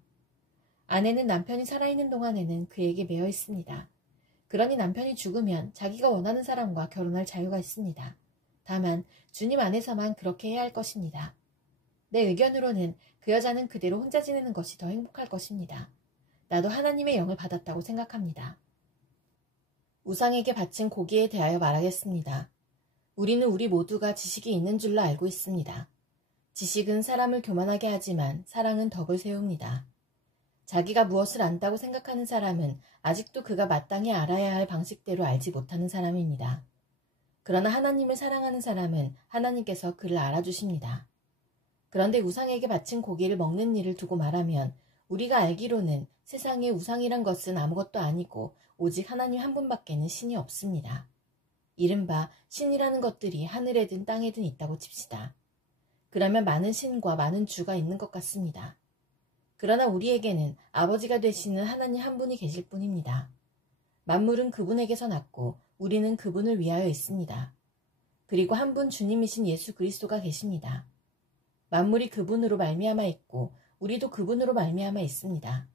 아내는 남편이 살아있는 동안에는 그에게 매여 있습니다. 그러니 남편이 죽으면 자기가 원하는 사람과 결혼할 자유가 있습니다. 다만 주님 안에서만 그렇게 해야 할 것입니다. 내 의견으로는 그 여자는 그대로 혼자 지내는 것이 더 행복할 것입니다. 나도 하나님의 영을 받았다고 생각합니다. 우상에게 바친 고기에 대하여 말하겠습니다. 우리는 우리 모두가 지식이 있는 줄로 알고 있습니다. 지식은 사람을 교만하게 하지만 사랑은 덕을 세웁니다. 자기가 무엇을 안다고 생각하는 사람은 아직도 그가 마땅히 알아야 할 방식대로 알지 못하는 사람입니다. 그러나 하나님을 사랑하는 사람은 하나님께서 그를 알아주십니다. 그런데 우상에게 바친 고기를 먹는 일을 두고 말하면 우리가 알기로는 세상에 우상이란 것은 아무것도 아니고 오직 하나님 한 분밖에는 신이 없습니다. 이른바 신이라는 것들이 하늘에든 땅에든 있다고 칩시다. 그러면 많은 신과 많은 주가 있는 것 같습니다. 그러나 우리에게는 아버지가 되시는 하나님 한 분이 계실 뿐입니다. 만물은 그분에게서 났고 우리는 그분을 위하여 있습니다. 그리고 한 분 주님이신 예수 그리스도가 계십니다. 만물이 그분으로 말미암아 있고 우리도 그분으로 말미암아 있습니다.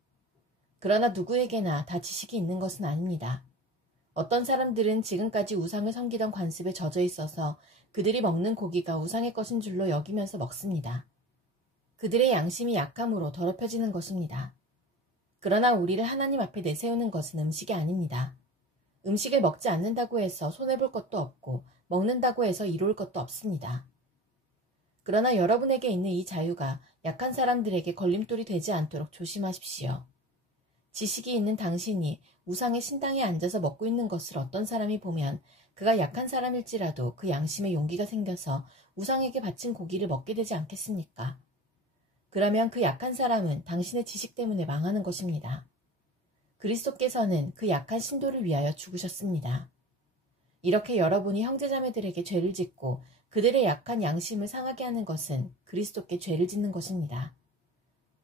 그러나 누구에게나 다 지식이 있는 것은 아닙니다. 어떤 사람들은 지금까지 우상을 섬기던 관습에 젖어 있어서 그들이 먹는 고기가 우상의 것인 줄로 여기면서 먹습니다. 그들의 양심이 약함으로 더럽혀지는 것입니다. 그러나 우리를 하나님 앞에 내세우는 것은 음식이 아닙니다. 음식을 먹지 않는다고 해서 손해볼 것도 없고 먹는다고 해서 이로울 것도 없습니다. 그러나 여러분에게 있는 이 자유가 약한 사람들에게 걸림돌이 되지 않도록 조심하십시오. 지식이 있는 당신이 우상의 신당에 앉아서 먹고 있는 것을 어떤 사람이 보면 그가 약한 사람일지라도 그 양심에 용기가 생겨서 우상에게 바친 고기를 먹게 되지 않겠습니까? 그러면 그 약한 사람은 당신의 지식 때문에 망하는 것입니다. 그리스도께서는 그 약한 신도를 위하여 죽으셨습니다. 이렇게 여러분이 형제자매들에게 죄를 짓고 그들의 약한 양심을 상하게 하는 것은 그리스도께 죄를 짓는 것입니다.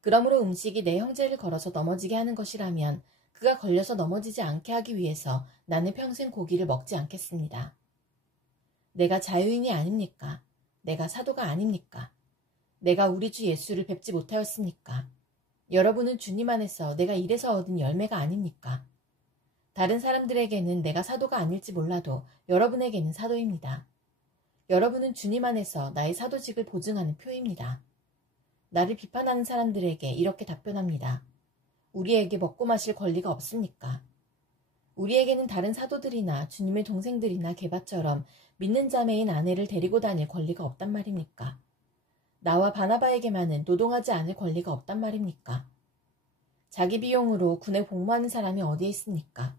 그러므로 음식이 내 형제를 걸어서 넘어지게 하는 것이라면 그가 걸려서 넘어지지 않게 하기 위해서 나는 평생 고기를 먹지 않겠습니다. 내가 자유인이 아닙니까? 내가 사도가 아닙니까? 내가 우리 주 예수를 뵙지 못하였습니까? 여러분은 주님 안에서 내가 이래서 얻은 열매가 아닙니까? 다른 사람들에게는 내가 사도가 아닐지 몰라도 여러분에게는 사도입니다. 여러분은 주님 안에서 나의 사도직을 보증하는 표입니다. 나를 비판하는 사람들에게 이렇게 답변합니다. 우리에게 먹고 마실 권리가 없습니까? 우리에게는 다른 사도들이나 주님의 동생들이나 게바처럼 믿는 자매인 아내를 데리고 다닐 권리가 없단 말입니까? 나와 바나바에게만은 노동하지 않을 권리가 없단 말입니까? 자기 비용으로 군에 복무하는 사람이 어디에 있습니까?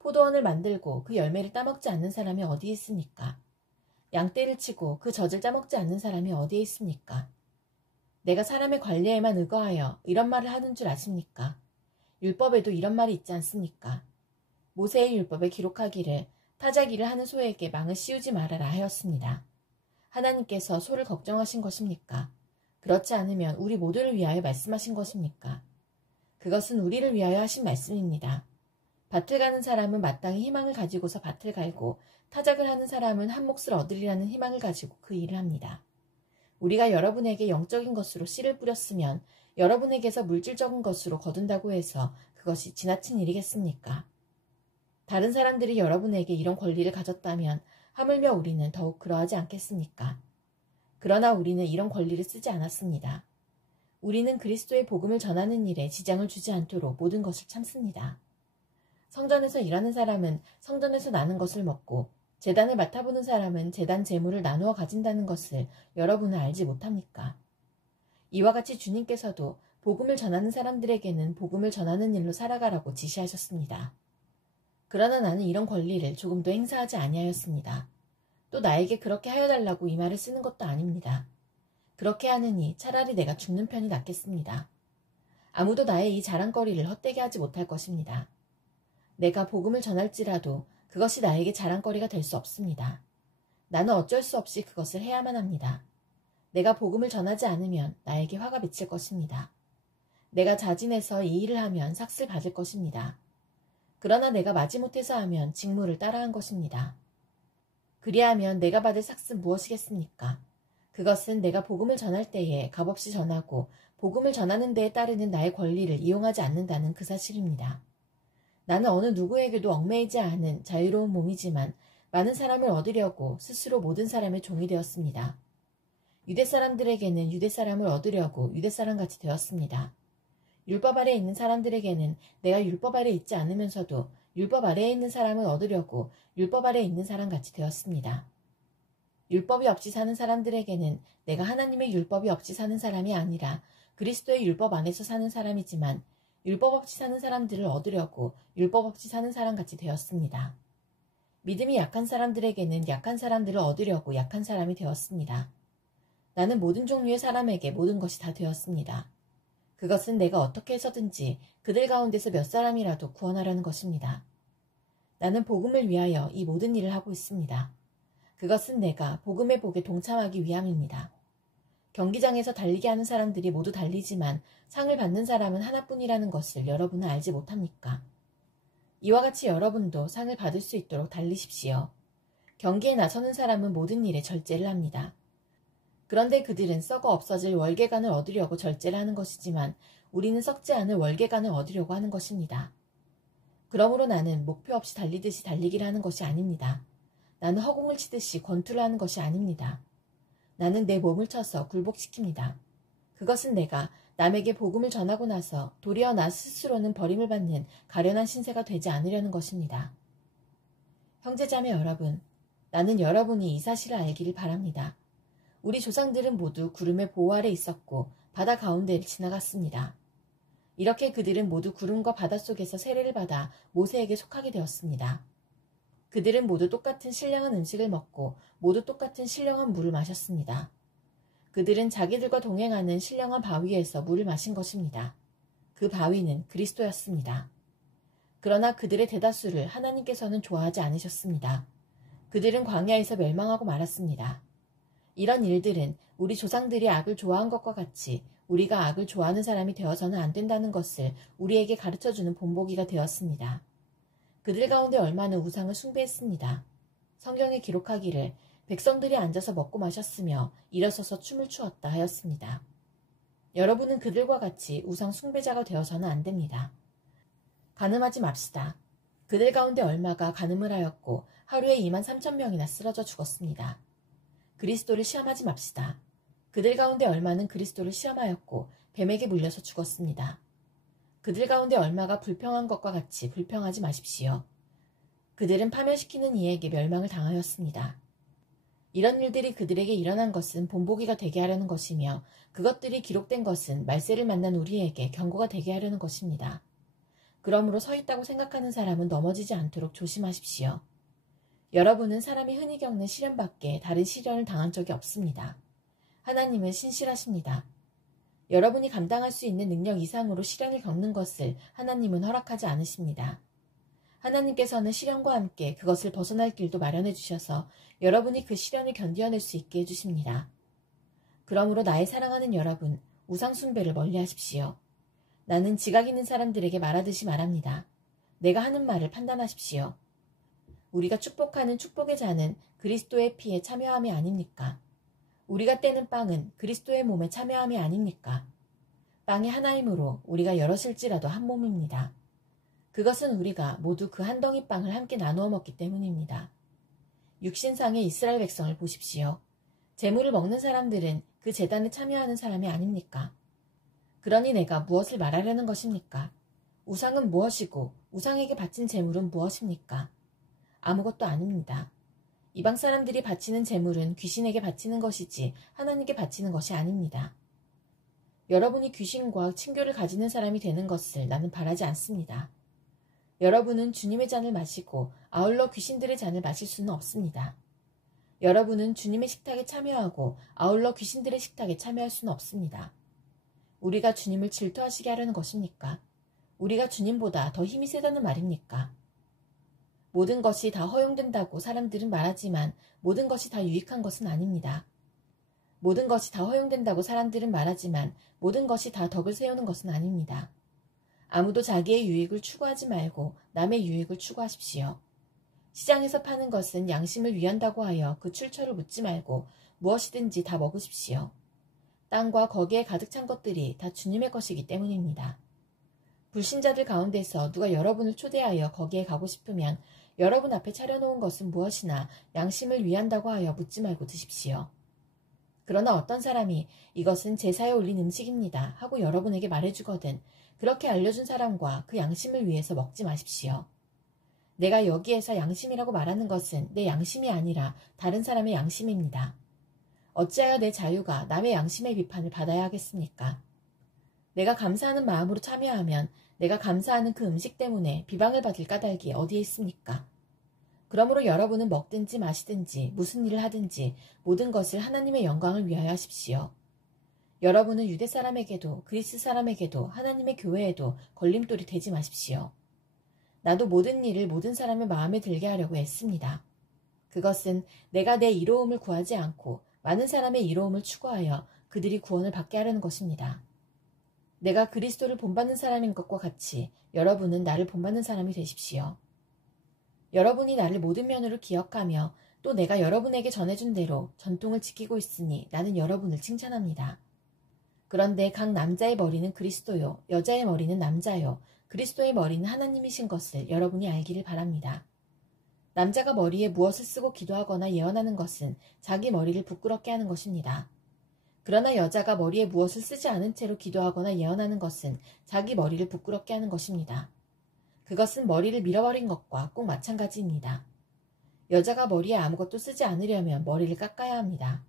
포도원을 만들고 그 열매를 따먹지 않는 사람이 어디에 있습니까? 양떼를 치고 그 젖을 짜먹지 않는 사람이 어디에 있습니까? 내가 사람의 관리에만 의거하여 이런 말을 하는 줄 아십니까? 율법에도 이런 말이 있지 않습니까? 모세의 율법에 기록하기를 타작일을 하는 소에게 망을 씌우지 말아라 하였습니다. 하나님께서 소를 걱정하신 것입니까? 그렇지 않으면 우리 모두를 위하여 말씀하신 것입니까? 그것은 우리를 위하여 하신 말씀입니다. 밭을 가는 사람은 마땅히 희망을 가지고서 밭을 갈고 타작을 하는 사람은 한 몫을 얻으리라는 희망을 가지고 그 일을 합니다. 우리가 여러분에게 영적인 것으로 씨를 뿌렸으면 여러분에게서 물질적인 것으로 거둔다고 해서 그것이 지나친 일이겠습니까? 다른 사람들이 여러분에게 이런 권리를 가졌다면 하물며 우리는 더욱 그러하지 않겠습니까? 그러나 우리는 이런 권리를 쓰지 않았습니다. 우리는 그리스도의 복음을 전하는 일에 지장을 주지 않도록 모든 것을 참습니다. 성전에서 일하는 사람은 성전에서 나는 것을 먹고 제단을 맡아보는 사람은 제단 재물을 나누어 가진다는 것을 여러분은 알지 못합니까? 이와 같이 주님께서도 복음을 전하는 사람들에게는 복음을 전하는 일로 살아가라고 지시하셨습니다. 그러나 나는 이런 권리를 조금도 행사하지 아니하였습니다. 또 나에게 그렇게 하여달라고 이 말을 쓰는 것도 아닙니다. 그렇게 하느니 차라리 내가 죽는 편이 낫겠습니다. 아무도 나의 이 자랑거리를 헛되게 하지 못할 것입니다. 내가 복음을 전할지라도 그것이 나에게 자랑거리가 될 수 없습니다. 나는 어쩔 수 없이 그것을 해야만 합니다. 내가 복음을 전하지 않으면 나에게 화가 비칠 것입니다. 내가 자진해서 이 일을 하면 삭슬 받을 것입니다. 그러나 내가 마지못해서 하면 직무를 따라한 것입니다. 그리하면 내가 받을 삭은 무엇이겠습니까? 그것은 내가 복음을 전할 때에 값없이 전하고 복음을 전하는 데에 따르는 나의 권리를 이용하지 않는다는 그 사실입니다. 나는 어느 누구에게도 얽매이지 않은 자유로운 몸이지만 많은 사람을 얻으려고 스스로 모든 사람의 종이 되었습니다. 유대 사람들에게는 유대 사람을 얻으려고 유대 사람같이 되었습니다. 율법 아래에 있는 사람들에게는 내가 율법 아래에 있지 않으면서도 율법 아래에 있는 사람을 얻으려고 율법 아래에 있는 사람같이 되었습니다. 율법이 없이 사는 사람들에게는 내가 하나님의 율법이 없이 사는 사람이 아니라 그리스도의 율법 안에서 사는 사람이지만 율법 없이 사는 사람들을 얻으려고 율법 없이 사는 사람같이 되었습니다. 믿음이 약한 사람들에게는 약한 사람들을 얻으려고 약한 사람이 되었습니다. 나는 모든 종류의 사람에게 모든 것이 다 되었습니다. 그것은 내가 어떻게 해서든지 그들 가운데서 몇 사람이라도 구원하려는 것입니다. 나는 복음을 위하여 이 모든 일을 하고 있습니다. 그것은 내가 복음의 복에 동참하기 위함입니다. 경기장에서 달리게 하는 사람들이 모두 달리지만 상을 받는 사람은 하나뿐이라는 것을 여러분은 알지 못합니까? 이와 같이 여러분도 상을 받을 수 있도록 달리십시오. 경기에 나서는 사람은 모든 일에 절제를 합니다. 그런데 그들은 썩어 없어질 월계관을 얻으려고 절제를 하는 것이지만 우리는 썩지 않을 월계관을 얻으려고 하는 것입니다. 그러므로 나는 목표 없이 달리듯이 달리기를 하는 것이 아닙니다. 나는 허공을 치듯이 권투를 하는 것이 아닙니다. 나는 내 몸을 쳐서 굴복시킵니다. 그것은 내가 남에게 복음을 전하고 나서 도리어 나 스스로는 버림을 받는 가련한 신세가 되지 않으려는 것입니다. 형제자매 여러분, 나는 여러분이 이 사실을 알기를 바랍니다. 우리 조상들은 모두 구름의 보호 아래 있었고 바다 가운데를 지나갔습니다. 이렇게 그들은 모두 구름과 바다 속에서 세례를 받아 모세에게 속하게 되었습니다. 그들은 모두 똑같은 신령한 음식을 먹고 모두 똑같은 신령한 물을 마셨습니다. 그들은 자기들과 동행하는 신령한 바위에서 물을 마신 것입니다. 그 바위는 그리스도였습니다. 그러나 그들의 대다수를 하나님께서는 좋아하지 않으셨습니다. 그들은 광야에서 멸망하고 말았습니다. 이런 일들은 우리 조상들이 악을 좋아한 것과 같이 우리가 악을 좋아하는 사람이 되어서는 안 된다는 것을 우리에게 가르쳐주는 본보기가 되었습니다. 그들 가운데 얼마는 우상을 숭배했습니다. 성경에 기록하기를 백성들이 앉아서 먹고 마셨으며 일어서서 춤을 추었다 하였습니다. 여러분은 그들과 같이 우상 숭배자가 되어서는 안 됩니다. 간음하지 맙시다. 그들 가운데 얼마가 간음을 하였고 하루에 23,000명이나 쓰러져 죽었습니다. 그리스도를 시험하지 맙시다. 그들 가운데 얼마는 그리스도를 시험하였고 뱀에게 물려서 죽었습니다. 그들 가운데 얼마가 불평한 것과 같이 불평하지 마십시오. 그들은 파멸시키는 이에게 멸망을 당하였습니다. 이런 일들이 그들에게 일어난 것은 본보기가 되게 하려는 것이며 그것들이 기록된 것은 말세를 만난 우리에게 경고가 되게 하려는 것입니다. 그러므로 서 있다고 생각하는 사람은 넘어지지 않도록 조심하십시오. 여러분은 사람이 흔히 겪는 시련밖에 다른 시련을 당한 적이 없습니다. 하나님은 신실하십니다. 여러분이 감당할 수 있는 능력 이상으로 시련을 겪는 것을 하나님은 허락하지 않으십니다. 하나님께서는 시련과 함께 그것을 벗어날 길도 마련해 주셔서 여러분이 그 시련을 견뎌낼 수 있게 해주십니다. 그러므로 나의 사랑하는 여러분, 우상 숭배를 멀리 하십시오. 나는 지각 있는 사람들에게 말하듯이 말합니다. 내가 하는 말을 판단하십시오. 우리가 축복하는 축복의 잔은 그리스도의 피에 참여함이 아닙니까? 우리가 떼는 빵은 그리스도의 몸에 참여함이 아닙니까? 빵이 하나이므로 우리가 여럿일지라도 한 몸입니다. 그것은 우리가 모두 그 한 덩이 빵을 함께 나누어 먹기 때문입니다. 육신상의 이스라엘 백성을 보십시오. 제물을 먹는 사람들은 그 제단에 참여하는 사람이 아닙니까? 그러니 내가 무엇을 말하려는 것입니까? 우상은 무엇이고 우상에게 바친 제물은 무엇입니까? 아무것도 아닙니다. 이방 사람들이 바치는 제물은 귀신에게 바치는 것이지 하나님께 바치는 것이 아닙니다. 여러분이 귀신과 친교를 가지는 사람이 되는 것을 나는 바라지 않습니다. 여러분은 주님의 잔을 마시고 아울러 귀신들의 잔을 마실 수는 없습니다. 여러분은 주님의 식탁에 참여하고 아울러 귀신들의 식탁에 참여할 수는 없습니다. 우리가 주님을 질투하시게 하려는 것입니까? 우리가 주님보다 더 힘이 세다는 말입니까? 모든 것이 다 허용된다고 사람들은 말하지만 모든 것이 다 유익한 것은 아닙니다. 모든 것이 다 허용된다고 사람들은 말하지만 모든 것이 다 덕을 세우는 것은 아닙니다. 아무도 자기의 유익을 추구하지 말고 남의 유익을 추구하십시오. 시장에서 파는 것은 양심을 위한다고 하여 그 출처를 묻지 말고 무엇이든지 다 먹으십시오. 땅과 거기에 가득 찬 것들이 다 주님의 것이기 때문입니다. 불신자들 가운데서 누가 여러분을 초대하여 거기에 가고 싶으면 여러분 앞에 차려놓은 것은 무엇이나 양심을 위한다고 하여 묻지 말고 드십시오. 그러나 어떤 사람이 이것은 제사에 올린 음식입니다 하고 여러분에게 말해주거든 그렇게 알려준 사람과 그 양심을 위해서 먹지 마십시오. 내가 여기에서 양심이라고 말하는 것은 내 양심이 아니라 다른 사람의 양심입니다. 어찌하여 내 자유가 남의 양심의 비판을 받아야 하겠습니까? 내가 감사하는 마음으로 참여하면 내가 감사하는 그 음식 때문에 비방을 받을 까닭이 어디에 있습니까? 그러므로 여러분은 먹든지 마시든지 무슨 일을 하든지 모든 것을 하나님의 영광을 위하여 하십시오. 여러분은 유대 사람에게도 그리스 사람에게도 하나님의 교회에도 걸림돌이 되지 마십시오. 나도 모든 일을 모든 사람의 마음에 들게 하려고 애씁니다. 그것은 내가 내 이로움을 구하지 않고 많은 사람의 이로움을 추구하여 그들이 구원을 받게 하려는 것입니다. 내가 그리스도를 본받는 사람인 것과 같이 여러분은 나를 본받는 사람이 되십시오. 여러분이 나를 모든 면으로 기억하며 또 내가 여러분에게 전해준 대로 전통을 지키고 있으니 나는 여러분을 칭찬합니다. 그런데 각 남자의 머리는 그리스도요, 여자의 머리는 남자요, 그리스도의 머리는 하나님이신 것을 여러분이 알기를 바랍니다. 남자가 머리에 무엇을 쓰고 기도하거나 예언하는 것은 자기 머리를 부끄럽게 하는 것입니다. 그러나 여자가 머리에 무엇을 쓰지 않은 채로 기도하거나 예언하는 것은 자기 머리를 부끄럽게 하는 것입니다. 그것은 머리를 밀어버린 것과 꼭 마찬가지입니다. 여자가 머리에 아무것도 쓰지 않으려면 머리를 깎아야 합니다.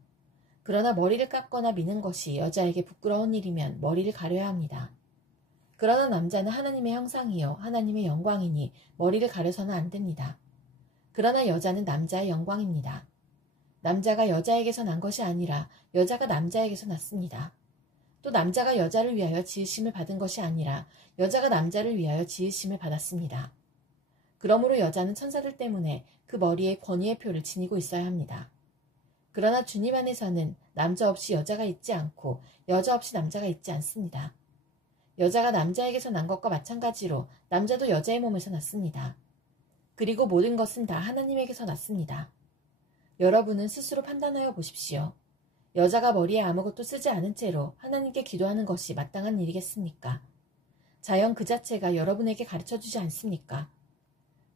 그러나 머리를 깎거나 미는 것이 여자에게 부끄러운 일이면 머리를 가려야 합니다. 그러나 남자는 하나님의 형상이요 하나님의 영광이니 머리를 가려서는 안 됩니다. 그러나 여자는 남자의 영광입니다. 남자가 여자에게서 난 것이 아니라 여자가 남자에게서 났습니다. 또 남자가 여자를 위하여 지으심을 받은 것이 아니라 여자가 남자를 위하여 지으심을 받았습니다. 그러므로 여자는 천사들 때문에 그 머리에 권위의 표를 지니고 있어야 합니다. 그러나 주님 안에서는 남자 없이 여자가 있지 않고 여자 없이 남자가 있지 않습니다. 여자가 남자에게서 난 것과 마찬가지로 남자도 여자의 몸에서 났습니다. 그리고 모든 것은 다 하나님에게서 났습니다. 여러분은 스스로 판단하여 보십시오. 여자가 머리에 아무것도 쓰지 않은 채로 하나님께 기도하는 것이 마땅한 일이겠습니까? 자연 그 자체가 여러분에게 가르쳐주지 않습니까?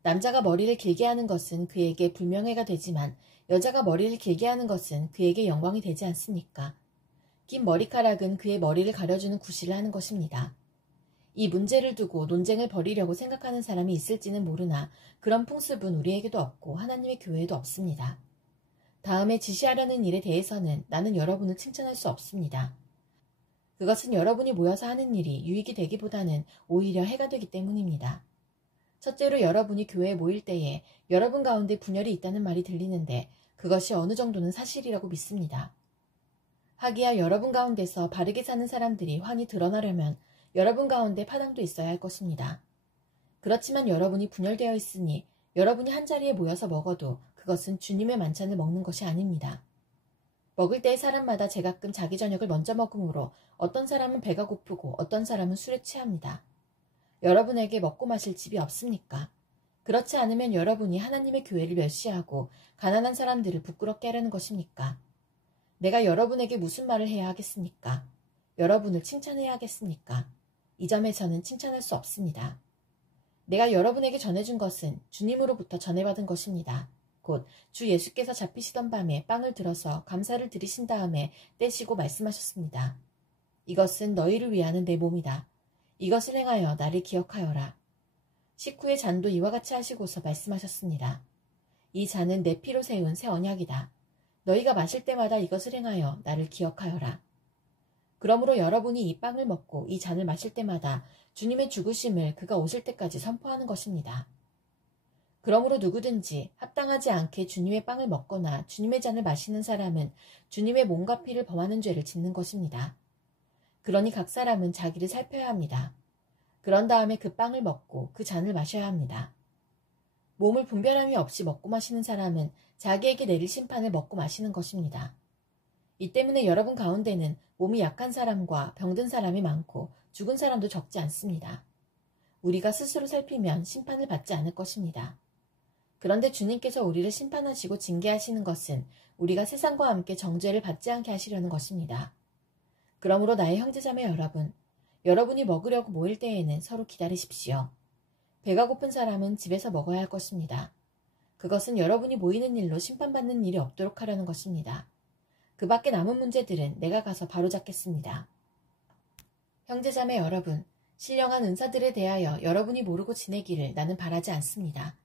남자가 머리를 길게 하는 것은 그에게 불명예가 되지만 여자가 머리를 길게 하는 것은 그에게 영광이 되지 않습니까? 긴 머리카락은 그의 머리를 가려주는 구실을 하는 것입니다. 이 문제를 두고 논쟁을 벌이려고 생각하는 사람이 있을지는 모르나 그런 풍습은 우리에게도 없고 하나님의 교회에도 없습니다. 다음에 지시하려는 일에 대해서는 나는 여러분을 칭찬할 수 없습니다. 그것은 여러분이 모여서 하는 일이 유익이 되기보다는 오히려 해가 되기 때문입니다. 첫째로 여러분이 교회에 모일 때에 여러분 가운데 분열이 있다는 말이 들리는데 그것이 어느 정도는 사실이라고 믿습니다. 하기야 여러분 가운데서 바르게 사는 사람들이 환히 드러나려면 여러분 가운데 파당도 있어야 할 것입니다. 그렇지만 여러분이 분열되어 있으니 여러분이 한자리에 모여서 먹어도 그것은 주님의 만찬을 먹는 것이 아닙니다. 먹을 때의 사람마다 제가끔 자기 저녁을 먼저 먹으므로 어떤 사람은 배가 고프고 어떤 사람은 술에 취합니다. 여러분에게 먹고 마실 집이 없습니까? 그렇지 않으면 여러분이 하나님의 교회를 멸시하고 가난한 사람들을 부끄럽게 하려는 것입니까? 내가 여러분에게 무슨 말을 해야 하겠습니까? 여러분을 칭찬해야 하겠습니까? 이 점에 저는 칭찬할 수 없습니다. 내가 여러분에게 전해준 것은 주님으로부터 전해받은 것입니다. 곧 주 예수께서 잡히시던 밤에 빵을 들어서 감사를 드리신 다음에 떼시고 말씀하셨습니다. 이것은 너희를 위하는 내 몸이다. 이것을 행하여 나를 기억하여라. 식후의 잔도 이와 같이 하시고서 말씀하셨습니다. 이 잔은 내 피로 세운 새 언약이다. 너희가 마실 때마다 이것을 행하여 나를 기억하여라. 그러므로 여러분이 이 빵을 먹고 이 잔을 마실 때마다 주님의 죽으심을 그가 오실 때까지 선포하는 것입니다. 그러므로 누구든지 합당하지 않게 주님의 빵을 먹거나 주님의 잔을 마시는 사람은 주님의 몸과 피를 범하는 죄를 짓는 것입니다. 그러니 각 사람은 자기를 살펴야 합니다. 그런 다음에 그 빵을 먹고 그 잔을 마셔야 합니다. 몸을 분별함이 없이 먹고 마시는 사람은 자기에게 내릴 심판을 먹고 마시는 것입니다. 이 때문에 여러분 가운데는 몸이 약한 사람과 병든 사람이 많고 죽은 사람도 적지 않습니다. 우리가 스스로 살피면 심판을 받지 않을 것입니다. 그런데 주님께서 우리를 심판하시고 징계하시는 것은 우리가 세상과 함께 정죄를 받지 않게 하시려는 것입니다. 그러므로 나의 형제자매 여러분, 여러분이 먹으려고 모일 때에는 서로 기다리십시오. 배가 고픈 사람은 집에서 먹어야 할 것입니다. 그것은 여러분이 모이는 일로 심판받는 일이 없도록 하려는 것입니다. 그 밖에 남은 문제들은 내가 가서 바로잡겠습니다. 형제자매 여러분, 신령한 은사들에 대하여 여러분이 모르고 지내기를 나는 바라지 않습니다.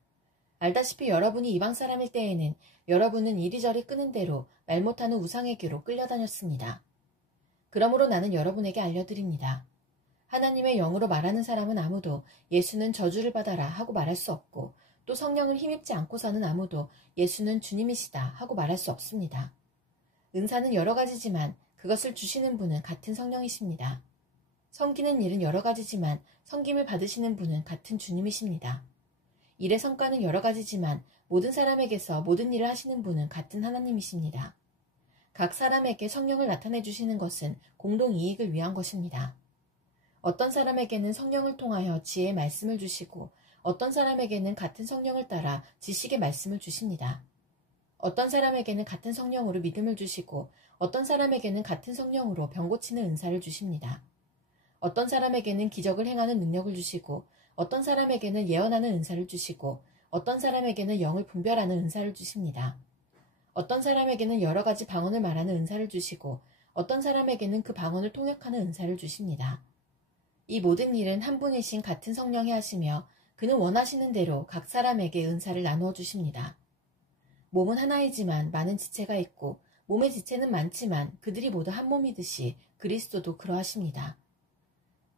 알다시피 여러분이 이방 사람일 때에는 여러분은 이리저리 끄는 대로 말 못하는 우상에게로 끌려다녔습니다. 그러므로 나는 여러분에게 알려드립니다. 하나님의 영으로 말하는 사람은 아무도 예수는 저주를 받아라 하고 말할 수 없고 또 성령을 힘입지 않고서는 아무도 예수는 주님이시다 하고 말할 수 없습니다. 은사는 여러 가지지만 그것을 주시는 분은 같은 성령이십니다. 섬기는 일은 여러 가지지만 섬김을 받으시는 분은 같은 주님이십니다. 일의 성과는 여러 가지지만 모든 사람에게서 모든 일을 하시는 분은 같은 하나님이십니다. 각 사람에게 성령을 나타내 주시는 것은 공동 이익을 위한 것입니다. 어떤 사람에게는 성령을 통하여 지혜의 말씀을 주시고 어떤 사람에게는 같은 성령을 따라 지식의 말씀을 주십니다. 어떤 사람에게는 같은 성령으로 믿음을 주시고 어떤 사람에게는 같은 성령으로 병 고치는 은사를 주십니다. 어떤 사람에게는 기적을 행하는 능력을 주시고 어떤 사람에게는 예언하는 은사를 주시고 어떤 사람에게는 영을 분별하는 은사를 주십니다. 어떤 사람에게는 여러 가지 방언을 말하는 은사를 주시고 어떤 사람에게는 그 방언을 통역하는 은사를 주십니다. 이 모든 일은 한 분이신 같은 성령이 하시며 그는 원하시는 대로 각 사람에게 은사를 나누어 주십니다. 몸은 하나이지만 많은 지체가 있고 몸의 지체는 많지만 그들이 모두 한 몸이듯이 그리스도도 그러하십니다.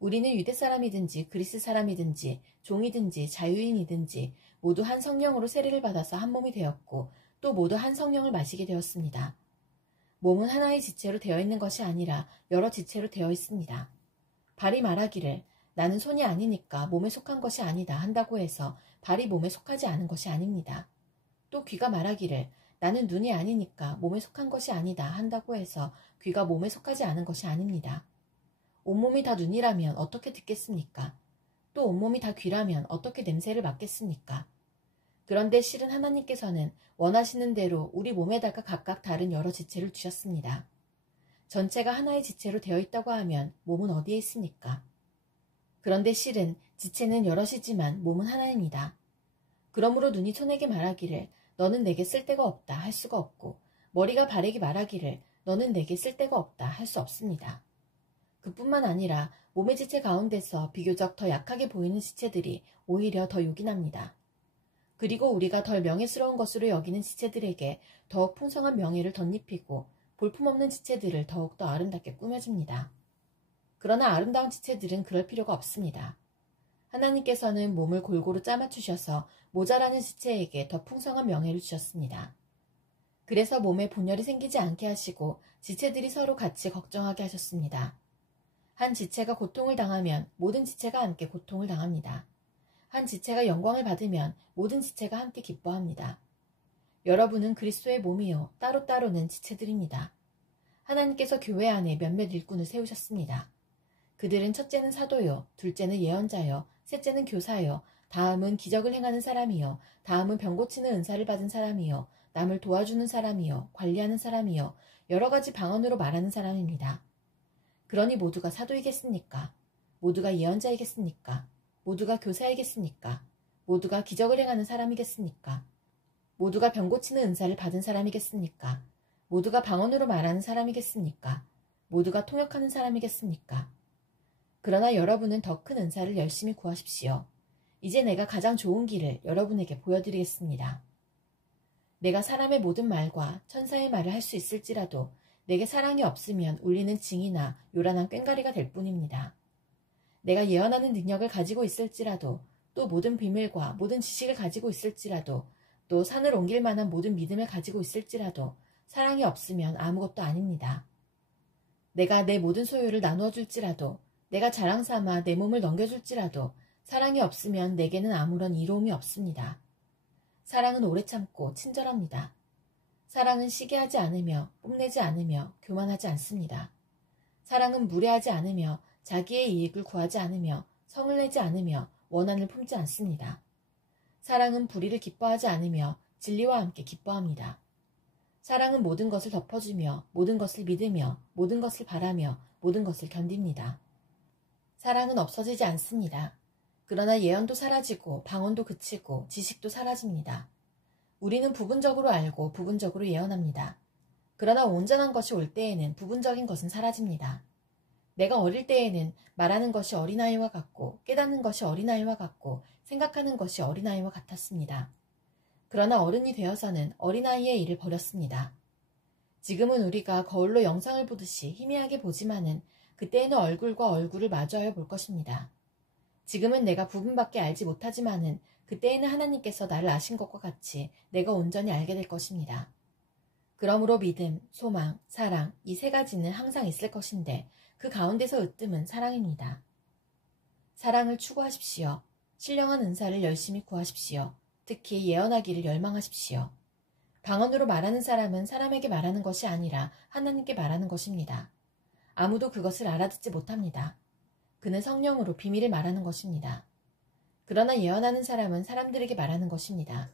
우리는 유대 사람이든지 그리스 사람이든지 종이든지 자유인이든지 모두 한 성령으로 세례를 받아서 한 몸이 되었고 또 모두 한 성령을 마시게 되었습니다. 몸은 하나의 지체로 되어 있는 것이 아니라 여러 지체로 되어 있습니다. 발이 말하기를 나는 손이 아니니까 몸에 속한 것이 아니다 한다고 해서 발이 몸에 속하지 않은 것이 아닙니다. 또 귀가 말하기를 나는 눈이 아니니까 몸에 속한 것이 아니다 한다고 해서 귀가 몸에 속하지 않은 것이 아닙니다. 온몸이 다 눈이라면 어떻게 듣겠습니까? 또 온몸이 다 귀라면 어떻게 냄새를 맡겠습니까? 그런데 실은 하나님께서는 원하시는 대로 우리 몸에다가 각각 다른 여러 지체를 주셨습니다. 전체가 하나의 지체로 되어 있다고 하면 몸은 어디에 있습니까? 그런데 실은 지체는 여럿이지만 몸은 하나입니다. 그러므로 눈이 손에게 말하기를 너는 내게 쓸데가 없다 할 수가 없고 머리가 발에게 말하기를 너는 내게 쓸데가 없다 할 수 없습니다. 그뿐만 아니라 몸의 지체 가운데서 비교적 더 약하게 보이는 지체들이 오히려 더 요긴합니다. 그리고 우리가 덜 명예스러운 것으로 여기는 지체들에게 더욱 풍성한 명예를 덧입히고 볼품없는 지체들을 더욱더 아름답게 꾸며줍니다. 그러나 아름다운 지체들은 그럴 필요가 없습니다. 하나님께서는 몸을 골고루 짜맞추셔서 모자라는 지체에게 더 풍성한 명예를 주셨습니다. 그래서 몸에 분열이 생기지 않게 하시고 지체들이 서로 같이 걱정하게 하셨습니다. 한 지체가 고통을 당하면 모든 지체가 함께 고통을 당합니다. 한 지체가 영광을 받으면 모든 지체가 함께 기뻐합니다. 여러분은 그리스도의 몸이요 따로따로는 지체들입니다. 하나님께서 교회 안에 몇몇 일꾼을 세우셨습니다. 그들은 첫째는 사도요, 둘째는 예언자요, 셋째는 교사요, 다음은 기적을 행하는 사람이요, 다음은 병 고치는 은사를 받은 사람이요, 남을 도와주는 사람이요, 관리하는 사람이요, 여러 가지 방언으로 말하는 사람입니다. 그러니 모두가 사도이겠습니까? 모두가 예언자이겠습니까? 모두가 교사이겠습니까? 모두가 기적을 행하는 사람이겠습니까? 모두가 병 고치는 은사를 받은 사람이겠습니까? 모두가 방언으로 말하는 사람이겠습니까? 모두가 통역하는 사람이겠습니까? 그러나 여러분은 더 큰 은사를 열심히 구하십시오. 이제 내가 가장 좋은 길을 여러분에게 보여드리겠습니다. 내가 사람의 모든 말과 천사의 말을 할 수 있을지라도 내게 사랑이 없으면 울리는 징이나 요란한 꽹과리가 될 뿐입니다. 내가 예언하는 능력을 가지고 있을지라도 또 모든 비밀과 모든 지식을 가지고 있을지라도 또 산을 옮길 만한 모든 믿음을 가지고 있을지라도 사랑이 없으면 아무것도 아닙니다. 내가 내 모든 소유를 나누어 줄지라도 내가 자랑 삼아 내 몸을 넘겨줄지라도 사랑이 없으면 내게는 아무런 이로움이 없습니다. 사랑은 오래 참고 친절합니다. 사랑은 시기하지 않으며 뽐내지 않으며 교만하지 않습니다. 사랑은 무례하지 않으며 자기의 이익을 구하지 않으며 성을 내지 않으며 원한을 품지 않습니다. 사랑은 불의를 기뻐하지 않으며 진리와 함께 기뻐합니다. 사랑은 모든 것을 덮어주며 모든 것을 믿으며 모든 것을 바라며 모든 것을 견딥니다. 사랑은 없어지지 않습니다. 그러나 예언도 사라지고 방언도 그치고 지식도 사라집니다. 우리는 부분적으로 알고 부분적으로 예언합니다. 그러나 온전한 것이 올 때에는 부분적인 것은 사라집니다. 내가 어릴 때에는 말하는 것이 어린아이와 같고 깨닫는 것이 어린아이와 같고 생각하는 것이 어린아이와 같았습니다. 그러나 어른이 되어서는 어린아이의 일을 버렸습니다. 지금은 우리가 거울로 영상을 보듯이 희미하게 보지만은 그때에는 얼굴과 얼굴을 마주하여 볼 것입니다. 지금은 내가 부분밖에 알지 못하지만은 그때에는 하나님께서 나를 아신 것과 같이 내가 온전히 알게 될 것입니다. 그러므로 믿음, 소망, 사랑 이 세 가지는 항상 있을 것인데 그 가운데서 으뜸은 사랑입니다. 사랑을 추구하십시오. 신령한 은사를 열심히 구하십시오. 특히 예언하기를 열망하십시오. 방언으로 말하는 사람은 사람에게 말하는 것이 아니라 하나님께 말하는 것입니다. 아무도 그것을 알아듣지 못합니다. 그는 성령으로 비밀을 말하는 것입니다. 그러나 예언하는 사람은 사람들에게 말하는 것입니다.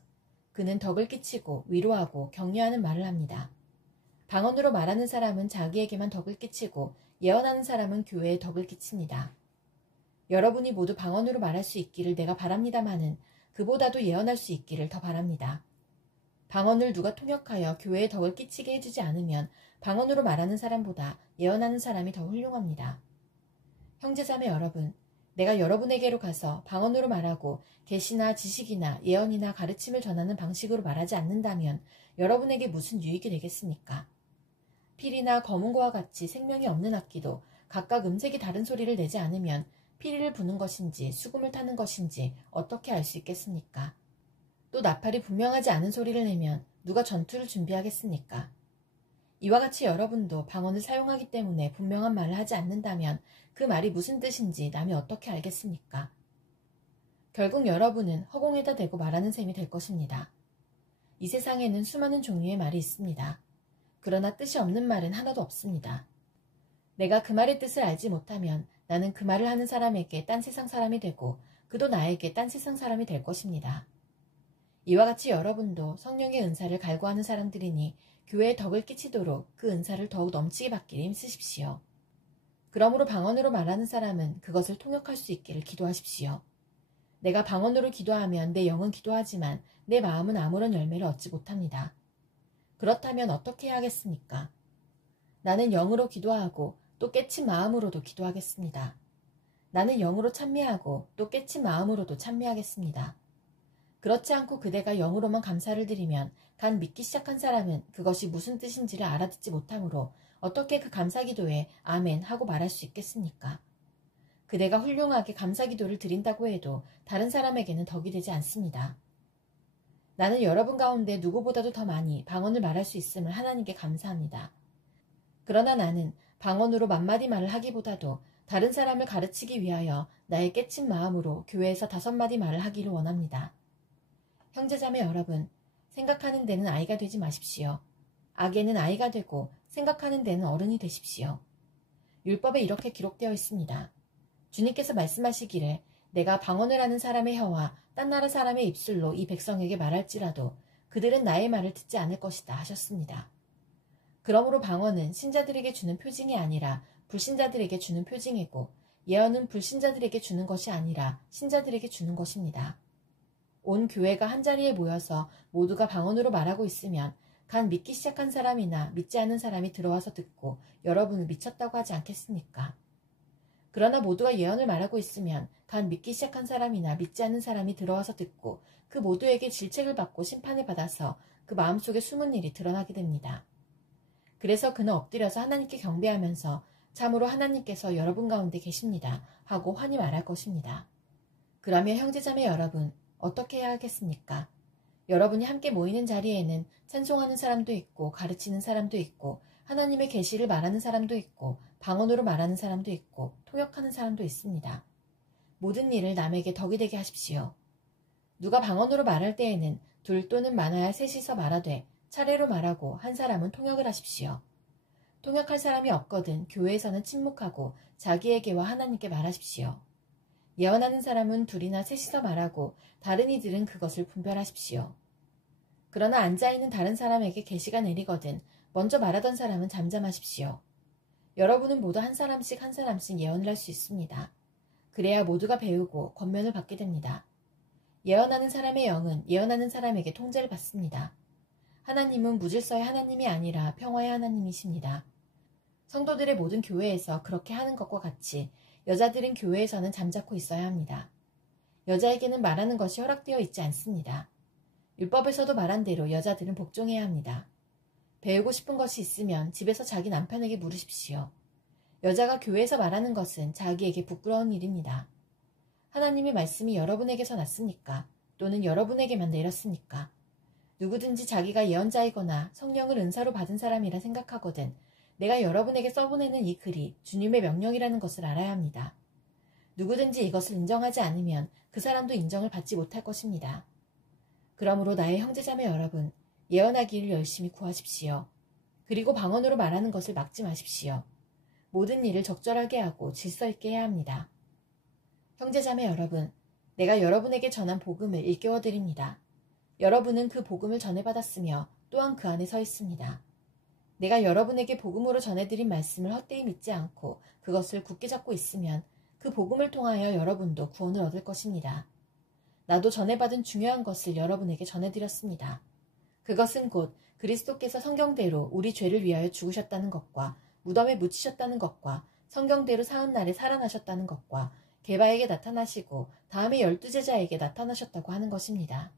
그는 덕을 끼치고 위로하고 격려하는 말을 합니다. 방언으로 말하는 사람은 자기에게만 덕을 끼치고 예언하는 사람은 교회에 덕을 끼칩니다. 여러분이 모두 방언으로 말할 수 있기를 내가 바랍니다마는 그보다도 예언할 수 있기를 더 바랍니다. 방언을 누가 통역하여 교회에 덕을 끼치게 해주지 않으면 방언으로 말하는 사람보다 예언하는 사람이 더 훌륭합니다. 형제자매 여러분, 내가 여러분에게로 가서 방언으로 말하고 계시나 지식이나 예언이나 가르침을 전하는 방식으로 말하지 않는다면 여러분에게 무슨 유익이 되겠습니까? 필이나 검은고와 같이 생명이 없는 악기도 각각 음색이 다른 소리를 내지 않으면 피리를 부는 것인지 수금을 타는 것인지 어떻게 알 수 있겠습니까? 또 나팔이 분명하지 않은 소리를 내면 누가 전투를 준비하겠습니까? 이와 같이 여러분도 방언을 사용하기 때문에 분명한 말을 하지 않는다면 그 말이 무슨 뜻인지 남이 어떻게 알겠습니까? 결국 여러분은 허공에다 대고 말하는 셈이 될 것입니다. 이 세상에는 수많은 종류의 말이 있습니다. 그러나 뜻이 없는 말은 하나도 없습니다. 내가 그 말의 뜻을 알지 못하면 나는 그 말을 하는 사람에게 딴 세상 사람이 되고 그도 나에게 딴 세상 사람이 될 것입니다. 이와 같이 여러분도 성령의 은사를 갈구하는 사람들이니 교회에 덕을 끼치도록 그 은사를 더욱 넘치게 받기를 힘쓰십시오. 그러므로 방언으로 말하는 사람은 그것을 통역할 수 있기를 기도하십시오. 내가 방언으로 기도하면 내 영은 기도하지만 내 마음은 아무런 열매를 얻지 못합니다. 그렇다면 어떻게 해야겠습니까? 나는 영으로 기도하고 또 깨친 마음으로도 기도하겠습니다. 나는 영으로 찬미하고 또 깨친 마음으로도 찬미하겠습니다. 그렇지 않고 그대가 영으로만 감사를 드리면 간 믿기 시작한 사람은 그것이 무슨 뜻인지를 알아듣지 못하므로 어떻게 그 감사기도에 아멘 하고 말할 수 있겠습니까? 그대가 훌륭하게 감사기도를 드린다고 해도 다른 사람에게는 덕이 되지 않습니다. 나는 여러분 가운데 누구보다도 더 많이 방언을 말할 수 있음을 하나님께 감사합니다. 그러나 나는 방언으로 만마디 말을 하기보다도 다른 사람을 가르치기 위하여 나의 깨친 마음으로 교회에서 5마디 말을 하기를 원합니다. 형제자매 여러분, 생각하는 데는 아이가 되지 마십시오. 악에는 아이가 되고 생각하는 데는 어른이 되십시오. 율법에 이렇게 기록되어 있습니다. 주님께서 말씀하시기를 내가 방언을 하는 사람의 혀와 딴 나라 사람의 입술로 이 백성에게 말할지라도 그들은 나의 말을 듣지 않을 것이다 하셨습니다. 그러므로 방언은 신자들에게 주는 표징이 아니라 불신자들에게 주는 표징이고 예언은 불신자들에게 주는 것이 아니라 신자들에게 주는 것입니다. 온 교회가 한자리에 모여서 모두가 방언으로 말하고 있으면 간 믿기 시작한 사람이나 믿지 않는 사람이 들어와서 듣고 여러분을 미쳤다고 하지 않겠습니까? 그러나 모두가 예언을 말하고 있으면 간 믿기 시작한 사람이나 믿지 않는 사람이 들어와서 듣고 그 모두에게 질책을 받고 심판을 받아서 그 마음속에 숨은 일이 드러나게 됩니다. 그래서 그는 엎드려서 하나님께 경배하면서 참으로 하나님께서 여러분 가운데 계십니다 하고 환히 말할 것입니다. 그러면 형제자매 여러분, 어떻게 해야 하겠습니까? 여러분이 함께 모이는 자리에는 찬송하는 사람도 있고 가르치는 사람도 있고 하나님의 계시를 말하는 사람도 있고 방언으로 말하는 사람도 있고 통역하는 사람도 있습니다. 모든 일을 남에게 덕이 되게 하십시오. 누가 방언으로 말할 때에는 둘 또는 많아야 셋이서 말하되 차례로 말하고 한 사람은 통역을 하십시오. 통역할 사람이 없거든 교회에서는 침묵하고 자기에게와 하나님께 말하십시오. 예언하는 사람은 둘이나 셋이서 말하고 다른 이들은 그것을 분별하십시오. 그러나 앉아있는 다른 사람에게 계시가 내리거든 먼저 말하던 사람은 잠잠하십시오. 여러분은 모두 한 사람씩 예언을 할 수 있습니다. 그래야 모두가 배우고 권면을 받게 됩니다. 예언하는 사람의 영은 예언하는 사람에게 통제를 받습니다. 하나님은 무질서의 하나님이 아니라 평화의 하나님이십니다. 성도들의 모든 교회에서 그렇게 하는 것과 같이 여자들은 교회에서는 잠자코 있어야 합니다. 여자에게는 말하는 것이 허락되어 있지 않습니다. 율법에서도 말한 대로 여자들은 복종해야 합니다. 배우고 싶은 것이 있으면 집에서 자기 남편에게 물으십시오. 여자가 교회에서 말하는 것은 자기에게 부끄러운 일입니다. 하나님의 말씀이 여러분에게서 났습니까? 또는 여러분에게만 내렸습니까? 누구든지 자기가 예언자이거나 성령을 은사로 받은 사람이라 생각하거든 내가 여러분에게 써보내는 이 글이 주님의 명령이라는 것을 알아야 합니다. 누구든지 이것을 인정하지 않으면 그 사람도 인정을 받지 못할 것입니다. 그러므로 나의 형제자매 여러분, 예언하기를 열심히 구하십시오. 그리고 방언으로 말하는 것을 막지 마십시오. 모든 일을 적절하게 하고 질서 있게 해야 합니다. 형제자매 여러분, 내가 여러분에게 전한 복음을 일깨워 드립니다. 여러분은 그 복음을 전해받았으며 또한 그 안에 서 있습니다. 내가 여러분에게 복음으로 전해드린 말씀을 헛되이 믿지 않고 그것을 굳게 잡고 있으면 그 복음을 통하여 여러분도 구원을 얻을 것입니다. 나도 전해받은 중요한 것을 여러분에게 전해드렸습니다. 그것은 곧 그리스도께서 성경대로 우리 죄를 위하여 죽으셨다는 것과 무덤에 묻히셨다는 것과 성경대로 사흘날에 살아나셨다는 것과 게바에게 나타나시고 다음에 12제자에게 나타나셨다고 하는 것입니다.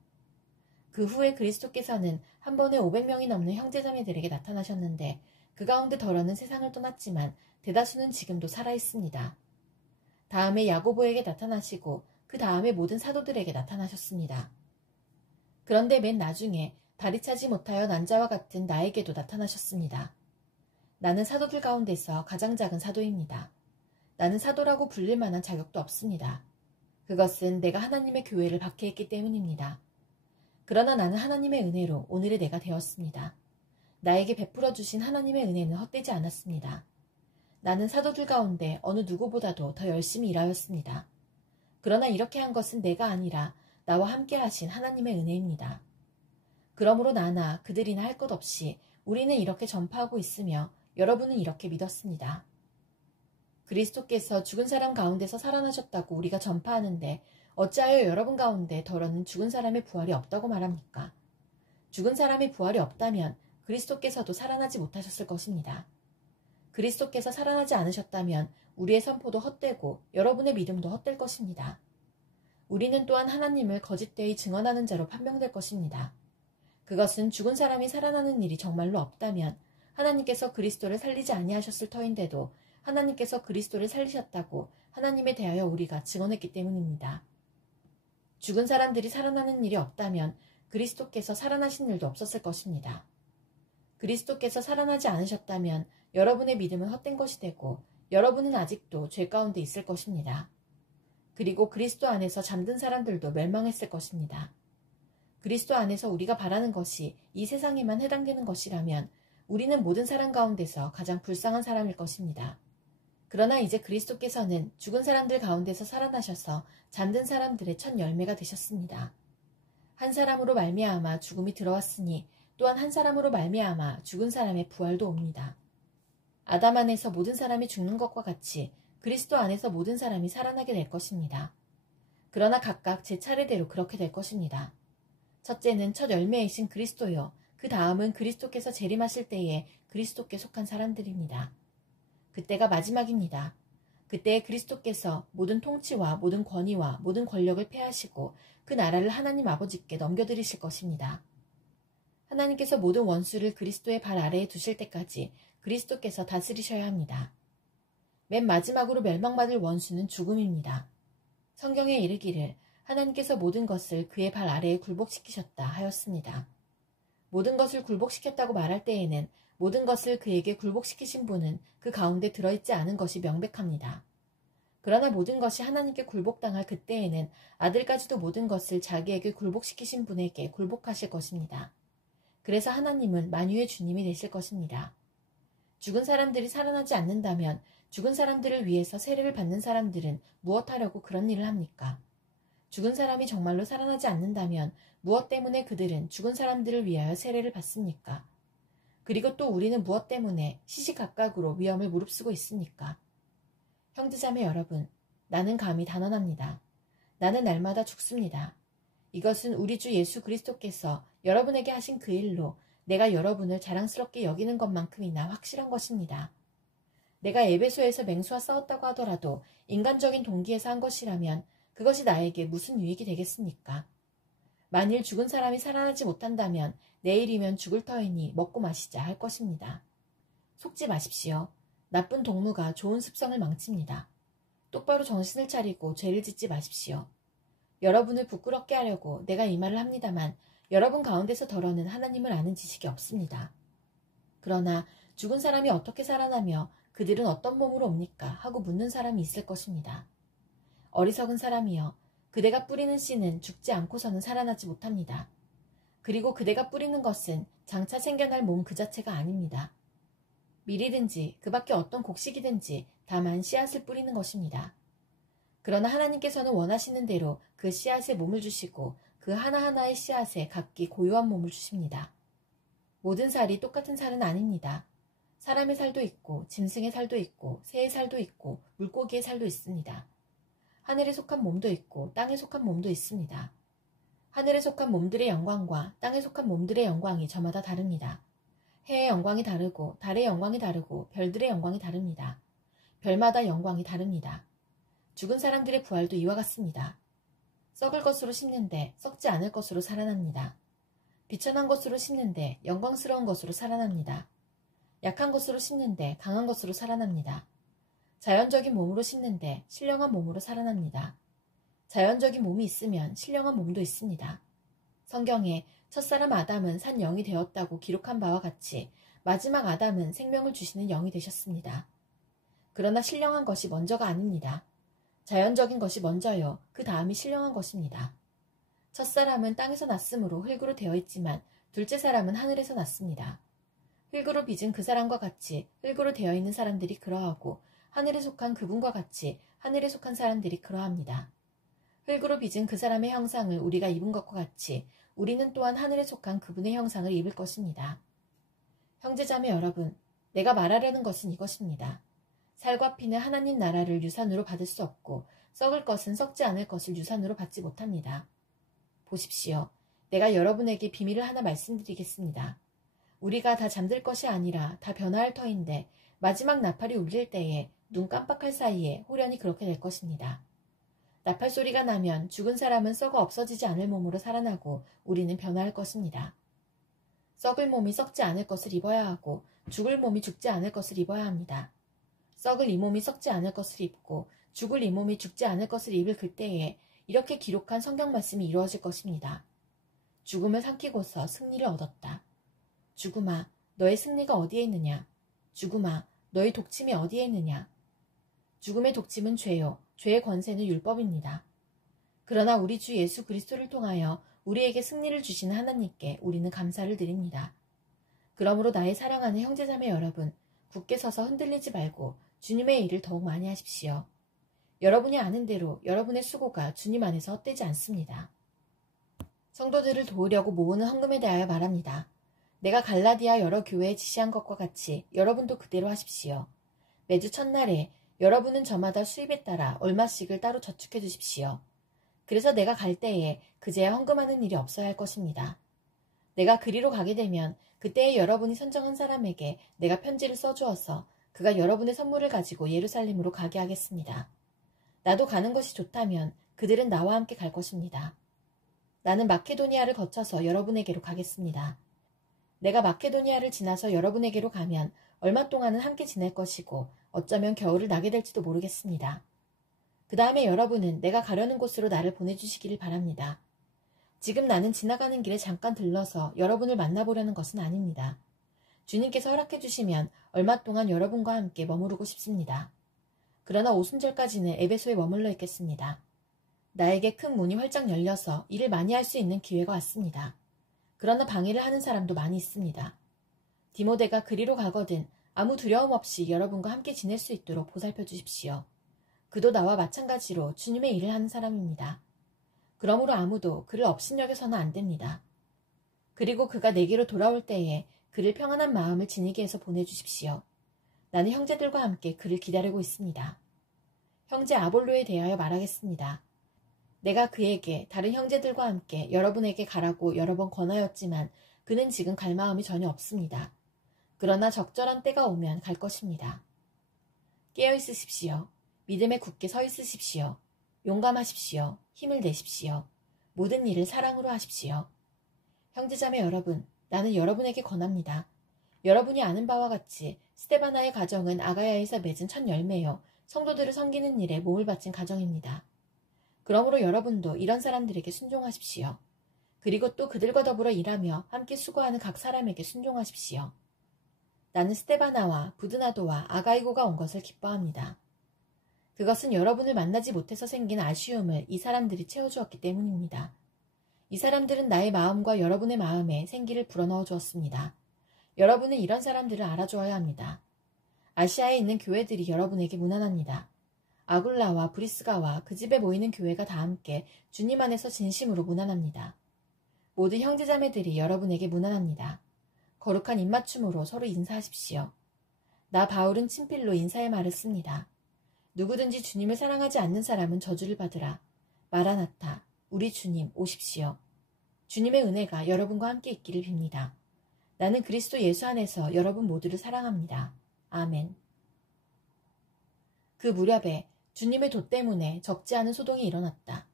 그 후에 그리스도께서는 한 번에 500명이 넘는 형제자매들에게 나타나셨는데 그 가운데 덜어는 세상을 떠났지만 대다수는 지금도 살아있습니다. 다음에 야고보에게 나타나시고 그 다음에 모든 사도들에게 나타나셨습니다. 그런데 맨 나중에 다리 차지 못하여 난자와 같은 나에게도 나타나셨습니다. 나는 사도들 가운데서 가장 작은 사도입니다. 나는 사도라고 불릴 만한 자격도 없습니다. 그것은 내가 하나님의 교회를 박해했기 때문입니다. 그러나 나는 하나님의 은혜로 오늘의 내가 되었습니다. 나에게 베풀어 주신 하나님의 은혜는 헛되지 않았습니다. 나는 사도들 가운데 어느 누구보다도 더 열심히 일하였습니다. 그러나 이렇게 한 것은 내가 아니라 나와 함께 하신 하나님의 은혜입니다. 그러므로 나나 그들이나 할 것 없이 우리는 이렇게 전파하고 있으며 여러분은 이렇게 믿었습니다. 그리스도께서 죽은 사람 가운데서 살아나셨다고 우리가 전파하는데 어찌하여 여러분 가운데 더러는 죽은 사람의 부활이 없다고 말합니까? 죽은 사람의 부활이 없다면 그리스도께서도 살아나지 못하셨을 것입니다. 그리스도께서 살아나지 않으셨다면 우리의 선포도 헛되고 여러분의 믿음도 헛될 것입니다. 우리는 또한 하나님을 거짓되이 증언하는 자로 판명될 것입니다. 그것은 죽은 사람이 살아나는 일이 정말로 없다면 하나님께서 그리스도를 살리지 아니하셨을 터인데도 하나님께서 그리스도를 살리셨다고 하나님에 대하여 우리가 증언했기 때문입니다. 죽은 사람들이 살아나는 일이 없다면 그리스도께서 살아나신 일도 없었을 것입니다. 그리스도께서 살아나지 않으셨다면 여러분의 믿음은 헛된 것이 되고 여러분은 아직도 죄 가운데 있을 것입니다. 그리고 그리스도 안에서 잠든 사람들도 멸망했을 것입니다. 그리스도 안에서 우리가 바라는 것이 이 세상에만 해당되는 것이라면 우리는 모든 사람 가운데서 가장 불쌍한 사람일 것입니다. 그러나 이제 그리스도께서는 죽은 사람들 가운데서 살아나셔서 잠든 사람들의 첫 열매가 되셨습니다. 한 사람으로 말미암아 죽음이 들어왔으니 또한 한 사람으로 말미암아 죽은 사람의 부활도 옵니다. 아담 안에서 모든 사람이 죽는 것과 같이 그리스도 안에서 모든 사람이 살아나게 될 것입니다. 그러나 각각 제 차례대로 그렇게 될 것입니다. 첫째는 첫 열매이신 그리스도요. 그 다음은 그리스도께서 재림하실 때에 그리스도께 속한 사람들입니다. 그때가 마지막입니다. 그때 그리스도께서 모든 통치와 모든 권위와 모든 권력을 폐하시고 그 나라를 하나님 아버지께 넘겨드리실 것입니다. 하나님께서 모든 원수를 그리스도의 발 아래에 두실 때까지 그리스도께서 다스리셔야 합니다. 맨 마지막으로 멸망받을 원수는 죽음입니다. 성경에 이르기를 하나님께서 모든 것을 그의 발 아래에 굴복시키셨다 하였습니다. 모든 것을 굴복시켰다고 말할 때에는 모든 것을 그에게 굴복시키신 분은 그 가운데 들어있지 않은 것이 명백합니다. 그러나 모든 것이 하나님께 굴복당할 그때에는 아들까지도 모든 것을 자기에게 굴복시키신 분에게 굴복하실 것입니다. 그래서 하나님은 만유의 주님이 되실 것입니다. 죽은 사람들이 살아나지 않는다면 죽은 사람들을 위해서 세례를 받는 사람들은 무엇하려고 그런 일을 합니까? 죽은 사람이 정말로 살아나지 않는다면 무엇 때문에 그들은 죽은 사람들을 위하여 세례를 받습니까? 그리고 또 우리는 무엇 때문에 시시각각으로 위험을 무릅쓰고 있습니까? 형제자매 여러분, 나는 감히 단언합니다. 나는 날마다 죽습니다. 이것은 우리 주 예수 그리스도께서 여러분에게 하신 그 일로 내가 여러분을 자랑스럽게 여기는 것만큼이나 확실한 것입니다. 내가 에베소에서 맹수와 싸웠다고 하더라도 인간적인 동기에서 한 것이라면 그것이 나에게 무슨 유익이 되겠습니까? 만일 죽은 사람이 살아나지 못한다면 내일이면 죽을 터이니 먹고 마시자 할 것입니다. 속지 마십시오. 나쁜 동무가 좋은 습성을 망칩니다. 똑바로 정신을 차리고 죄를 짓지 마십시오. 여러분을 부끄럽게 하려고 내가 이 말을 합니다만 여러분 가운데서 더러는 하나님을 아는 지식이 없습니다. 그러나 죽은 사람이 어떻게 살아나며 그들은 어떤 몸으로 옵니까? 하고 묻는 사람이 있을 것입니다. 어리석은 사람이여, 그대가 뿌리는 씨는 죽지 않고서는 살아나지 못합니다. 그리고 그대가 뿌리는 것은 장차 생겨날 몸 그 자체가 아닙니다. 밀이든지 그 밖에 어떤 곡식이든지 다만 씨앗을 뿌리는 것입니다. 그러나 하나님께서는 원하시는 대로 그 씨앗에 몸을 주시고 그 하나하나의 씨앗에 각기 고유한 몸을 주십니다. 모든 살이 똑같은 살은 아닙니다. 사람의 살도 있고 짐승의 살도 있고 새의 살도 있고 물고기의 살도 있습니다. 하늘에 속한 몸도 있고 땅에 속한 몸도 있습니다. 하늘에 속한 몸들의 영광과 땅에 속한 몸들의 영광이 저마다 다릅니다. 해의 영광이 다르고 달의 영광이 다르고 별들의 영광이 다릅니다. 별마다 영광이 다릅니다. 죽은 사람들의 부활도 이와 같습니다. 썩을 것으로 심는데 썩지 않을 것으로 살아납니다. 비천한 것으로 심는데 영광스러운 것으로 살아납니다. 약한 것으로 심는데 강한 것으로 살아납니다. 자연적인 몸으로 심는데 신령한 몸으로 살아납니다. 자연적인 몸이 있으면 신령한 몸도 있습니다. 성경에 첫사람 아담은 산 영이 되었다고 기록한 바와 같이 마지막 아담은 생명을 주시는 영이 되셨습니다. 그러나 신령한 것이 먼저가 아닙니다. 자연적인 것이 먼저요. 그 다음이 신령한 것입니다. 첫사람은 땅에서 났으므로 흙으로 되어 있지만 둘째 사람은 하늘에서 났습니다. 흙으로 빚은 그 사람과 같이 흙으로 되어 있는 사람들이 그러하고 하늘에 속한 그분과 같이 하늘에 속한 사람들이 그러합니다. 흙으로 빚은 그 사람의 형상을 우리가 입은 것과 같이 우리는 또한 하늘에 속한 그분의 형상을 입을 것입니다. 형제자매 여러분, 내가 말하려는 것은 이것입니다. 살과 피는 하나님 나라를 유산으로 받을 수 없고 썩을 것은 썩지 않을 것을 유산으로 받지 못합니다. 보십시오. 내가 여러분에게 비밀을 하나 말씀드리겠습니다. 우리가 다 잠들 것이 아니라 다 변화할 터인데 마지막 나팔이 울릴 때에 눈 깜빡할 사이에 홀연히 그렇게 될 것입니다. 나팔 소리가 나면 죽은 사람은 썩어 없어지지 않을 몸으로 살아나고 우리는 변화할 것입니다. 썩을 몸이 썩지 않을 것을 입어야 하고 죽을 몸이 죽지 않을 것을 입어야 합니다. 썩을 이 몸이 썩지 않을 것을 입고 죽을 이 몸이 죽지 않을 것을 입을 그때에 이렇게 기록한 성경 말씀이 이루어질 것입니다. 죽음을 삼키고서 승리를 얻었다. 죽음아, 너의 승리가 어디에 있느냐? 죽음아, 너의 독침이 어디에 있느냐? 죽음의 독침은 죄요, 죄의 권세는 율법입니다. 그러나 우리 주 예수 그리스도를 통하여 우리에게 승리를 주시는 하나님께 우리는 감사를 드립니다. 그러므로 나의 사랑하는 형제자매 여러분, 굳게 서서 흔들리지 말고 주님의 일을 더욱 많이 하십시오. 여러분이 아는 대로 여러분의 수고가 주님 안에서 헛되지 않습니다. 성도들을 도우려고 모으는 헌금에 대하여 말합니다. 내가 갈라디아 여러 교회에 지시한 것과 같이 여러분도 그대로 하십시오. 매주 첫날에 여러분은 저마다 수입에 따라 얼마씩을 따로 저축해 두십시오. 그래서 내가 갈 때에 그제야 헌금하는 일이 없어야 할 것입니다. 내가 그리로 가게 되면 그때에 여러분이 선정한 사람에게 내가 편지를 써주어서 그가 여러분의 선물을 가지고 예루살렘으로 가게 하겠습니다. 나도 가는 것이 좋다면 그들은 나와 함께 갈 것입니다. 나는 마케도니아를 거쳐서 여러분에게로 가겠습니다. 내가 마케도니아를 지나서 여러분에게로 가면 얼마 동안은 함께 지낼 것이고 어쩌면 겨울을 나게 될지도 모르겠습니다. 그 다음에 여러분은 내가 가려는 곳으로 나를 보내주시기를 바랍니다. 지금 나는 지나가는 길에 잠깐 들러서 여러분을 만나보려는 것은 아닙니다. 주님께서 허락해 주시면 얼마 동안 여러분과 함께 머무르고 싶습니다. 그러나 오순절까지는 에베소에 머물러 있겠습니다. 나에게 큰 문이 활짝 열려서 일을 많이 할 수 있는 기회가 왔습니다. 그러나 방해를 하는 사람도 많이 있습니다. 디모데가 그리로 가거든 아무 두려움 없이 여러분과 함께 지낼 수 있도록 보살펴 주십시오. 그도 나와 마찬가지로 주님의 일을 하는 사람입니다. 그러므로 아무도 그를 업신여겨서는 안 됩니다. 그리고 그가 내게로 돌아올 때에 그를 평안한 마음을 지니게 해서 보내주십시오. 나는 형제들과 함께 그를 기다리고 있습니다. 형제 아볼로에 대하여 말하겠습니다. 내가 그에게 다른 형제들과 함께 여러분에게 가라고 여러 번 권하였지만 그는 지금 갈 마음이 전혀 없습니다. 그러나 적절한 때가 오면 갈 것입니다. 깨어 있으십시오. 믿음에 굳게 서 있으십시오. 용감하십시오. 힘을 내십시오. 모든 일을 사랑으로 하십시오. 형제자매 여러분, 나는 여러분에게 권합니다. 여러분이 아는 바와 같이 스데바나의 가정은 아가야에서 맺은 첫 열매요. 성도들을 섬기는 일에 몸을 바친 가정입니다. 그러므로 여러분도 이런 사람들에게 순종하십시오. 그리고 또 그들과 더불어 일하며 함께 수고하는 각 사람에게 순종하십시오. 나는 스데바나와 부드나도와 아가이고가 온 것을 기뻐합니다. 그것은 여러분을 만나지 못해서 생긴 아쉬움을 이 사람들이 채워주었기 때문입니다. 이 사람들은 나의 마음과 여러분의 마음에 생기를 불어넣어 주었습니다. 여러분은 이런 사람들을 알아주어야 합니다. 아시아에 있는 교회들이 여러분에게 무난합니다. 아굴라와 브리스가와 그 집에 모이는 교회가 다 함께 주님 안에서 진심으로 무난합니다. 모든 형제자매들이 여러분에게 무난합니다. 거룩한 입맞춤으로 서로 인사하십시오. 나 바울은 친필로 인사의 말을 씁니다. 누구든지 주님을 사랑하지 않는 사람은 저주를 받으라. 마라나타, 우리 주님 오십시오. 주님의 은혜가 여러분과 함께 있기를 빕니다. 나는 그리스도 예수 안에서 여러분 모두를 사랑합니다. 아멘. 그 무렵에 주님의 도 때문에 적지 않은 소동이 일어났다.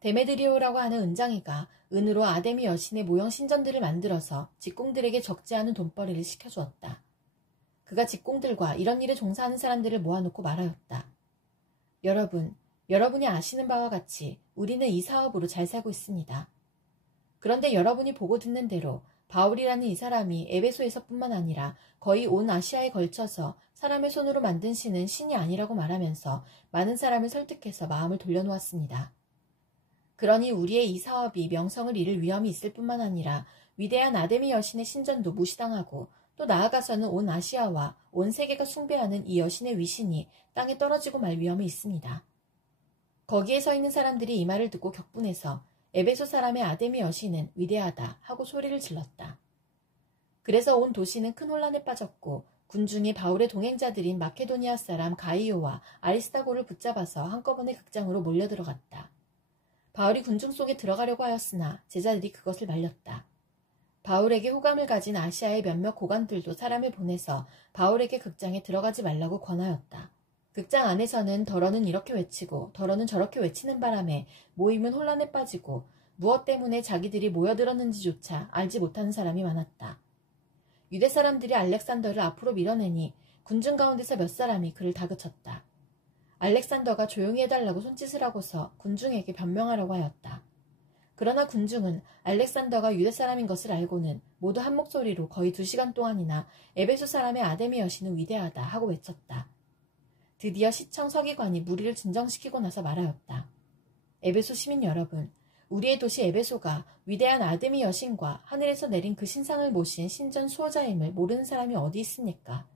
데메드리오라고 하는 은장이가 은으로 아데미 여신의 모형 신전들을 만들어서 직공들에게 적지 않은 돈벌이를 시켜주었다. 그가 직공들과 이런 일에 종사하는 사람들을 모아놓고 말하였다. 여러분이 아시는 바와 같이 우리는 이 사업으로 잘 살고 있습니다. 그런데 여러분이 보고 듣는 대로 바울이라는 이 사람이 에베소에서뿐만 아니라 거의 온 아시아에 걸쳐서 사람의 손으로 만든 신은 신이 아니라고 말하면서 많은 사람을 설득해서 마음을 돌려놓았습니다. 그러니 우리의 이 사업이 명성을 잃을 위험이 있을 뿐만 아니라 위대한 아데미 여신의 신전도 무시당하고 또 나아가서는 온 아시아와 온 세계가 숭배하는 이 여신의 위신이 땅에 떨어지고 말 위험이 있습니다. 거기에 서 있는 사람들이 이 말을 듣고 격분해서 에베소 사람의 아데미 여신은 위대하다 하고 소리를 질렀다. 그래서 온 도시는 큰 혼란에 빠졌고 군중이 바울의 동행자들인 마케도니아 사람 가이오와 아리스타고를 붙잡아서 한꺼번에 극장으로 몰려들어갔다. 바울이 군중 속에 들어가려고 하였으나 제자들이 그것을 말렸다. 바울에게 호감을 가진 아시아의 몇몇 고관들도 사람을 보내서 바울에게 극장에 들어가지 말라고 권하였다. 극장 안에서는 더러는 이렇게 외치고 더러는 저렇게 외치는 바람에 모임은 혼란에 빠지고 무엇 때문에 자기들이 모여들었는지조차 알지 못하는 사람이 많았다. 유대 사람들이 알렉산더를 앞으로 밀어내니 군중 가운데서 몇 사람이 그를 다그쳤다. 알렉산더가 조용히 해달라고 손짓을 하고서 군중에게 변명하려고 하였다. 그러나 군중은 알렉산더가 유대 사람인 것을 알고는 모두 한 목소리로 거의 2시간 동안이나 에베소 사람의 아데미 여신은 위대하다 하고 외쳤다. 드디어 시청 서기관이 무리를 진정시키고 나서 말하였다. 에베소 시민 여러분, 우리의 도시 에베소가 위대한 아데미 여신과 하늘에서 내린 그 신상을 모신 신전 수호자임을 모르는 사람이 어디 있습니까?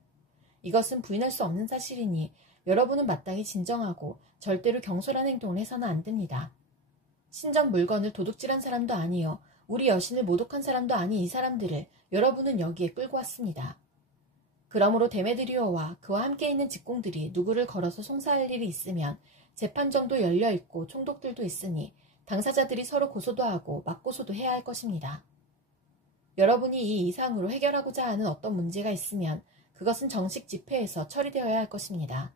이것은 부인할 수 없는 사실이니 여러분은 마땅히 진정하고 절대로 경솔한 행동을 해서는 안 됩니다. 신전 물건을 도둑질한 사람도 아니요 우리 여신을 모독한 사람도 아닌 이 사람들을 여러분은 여기에 끌고 왔습니다. 그러므로 데메드리오와 그와 함께 있는 직공들이 누구를 걸어서 송사할 일이 있으면 재판정도 열려있고 총독들도 있으니 당사자들이 서로 고소도 하고 맞고소도 해야 할 것입니다. 여러분이 이 이상으로 해결하고자 하는 어떤 문제가 있으면 그것은 정식 집회에서 처리되어야 할 것입니다.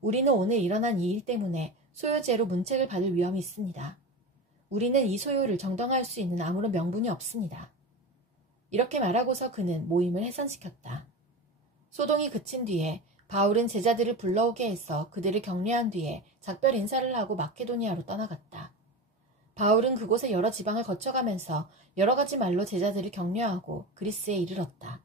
우리는 오늘 일어난 이 일 때문에 소요죄로 문책을 받을 위험이 있습니다. 우리는 이 소요를 정당화할 수 있는 아무런 명분이 없습니다. 이렇게 말하고서 그는 모임을 해산시켰다. 소동이 그친 뒤에 바울은 제자들을 불러오게 해서 그들을 격려한 뒤에 작별 인사를 하고 마케도니아로 떠나갔다. 바울은 그곳의 여러 지방을 거쳐가면서 여러 가지 말로 제자들을 격려하고 그리스에 이르렀다.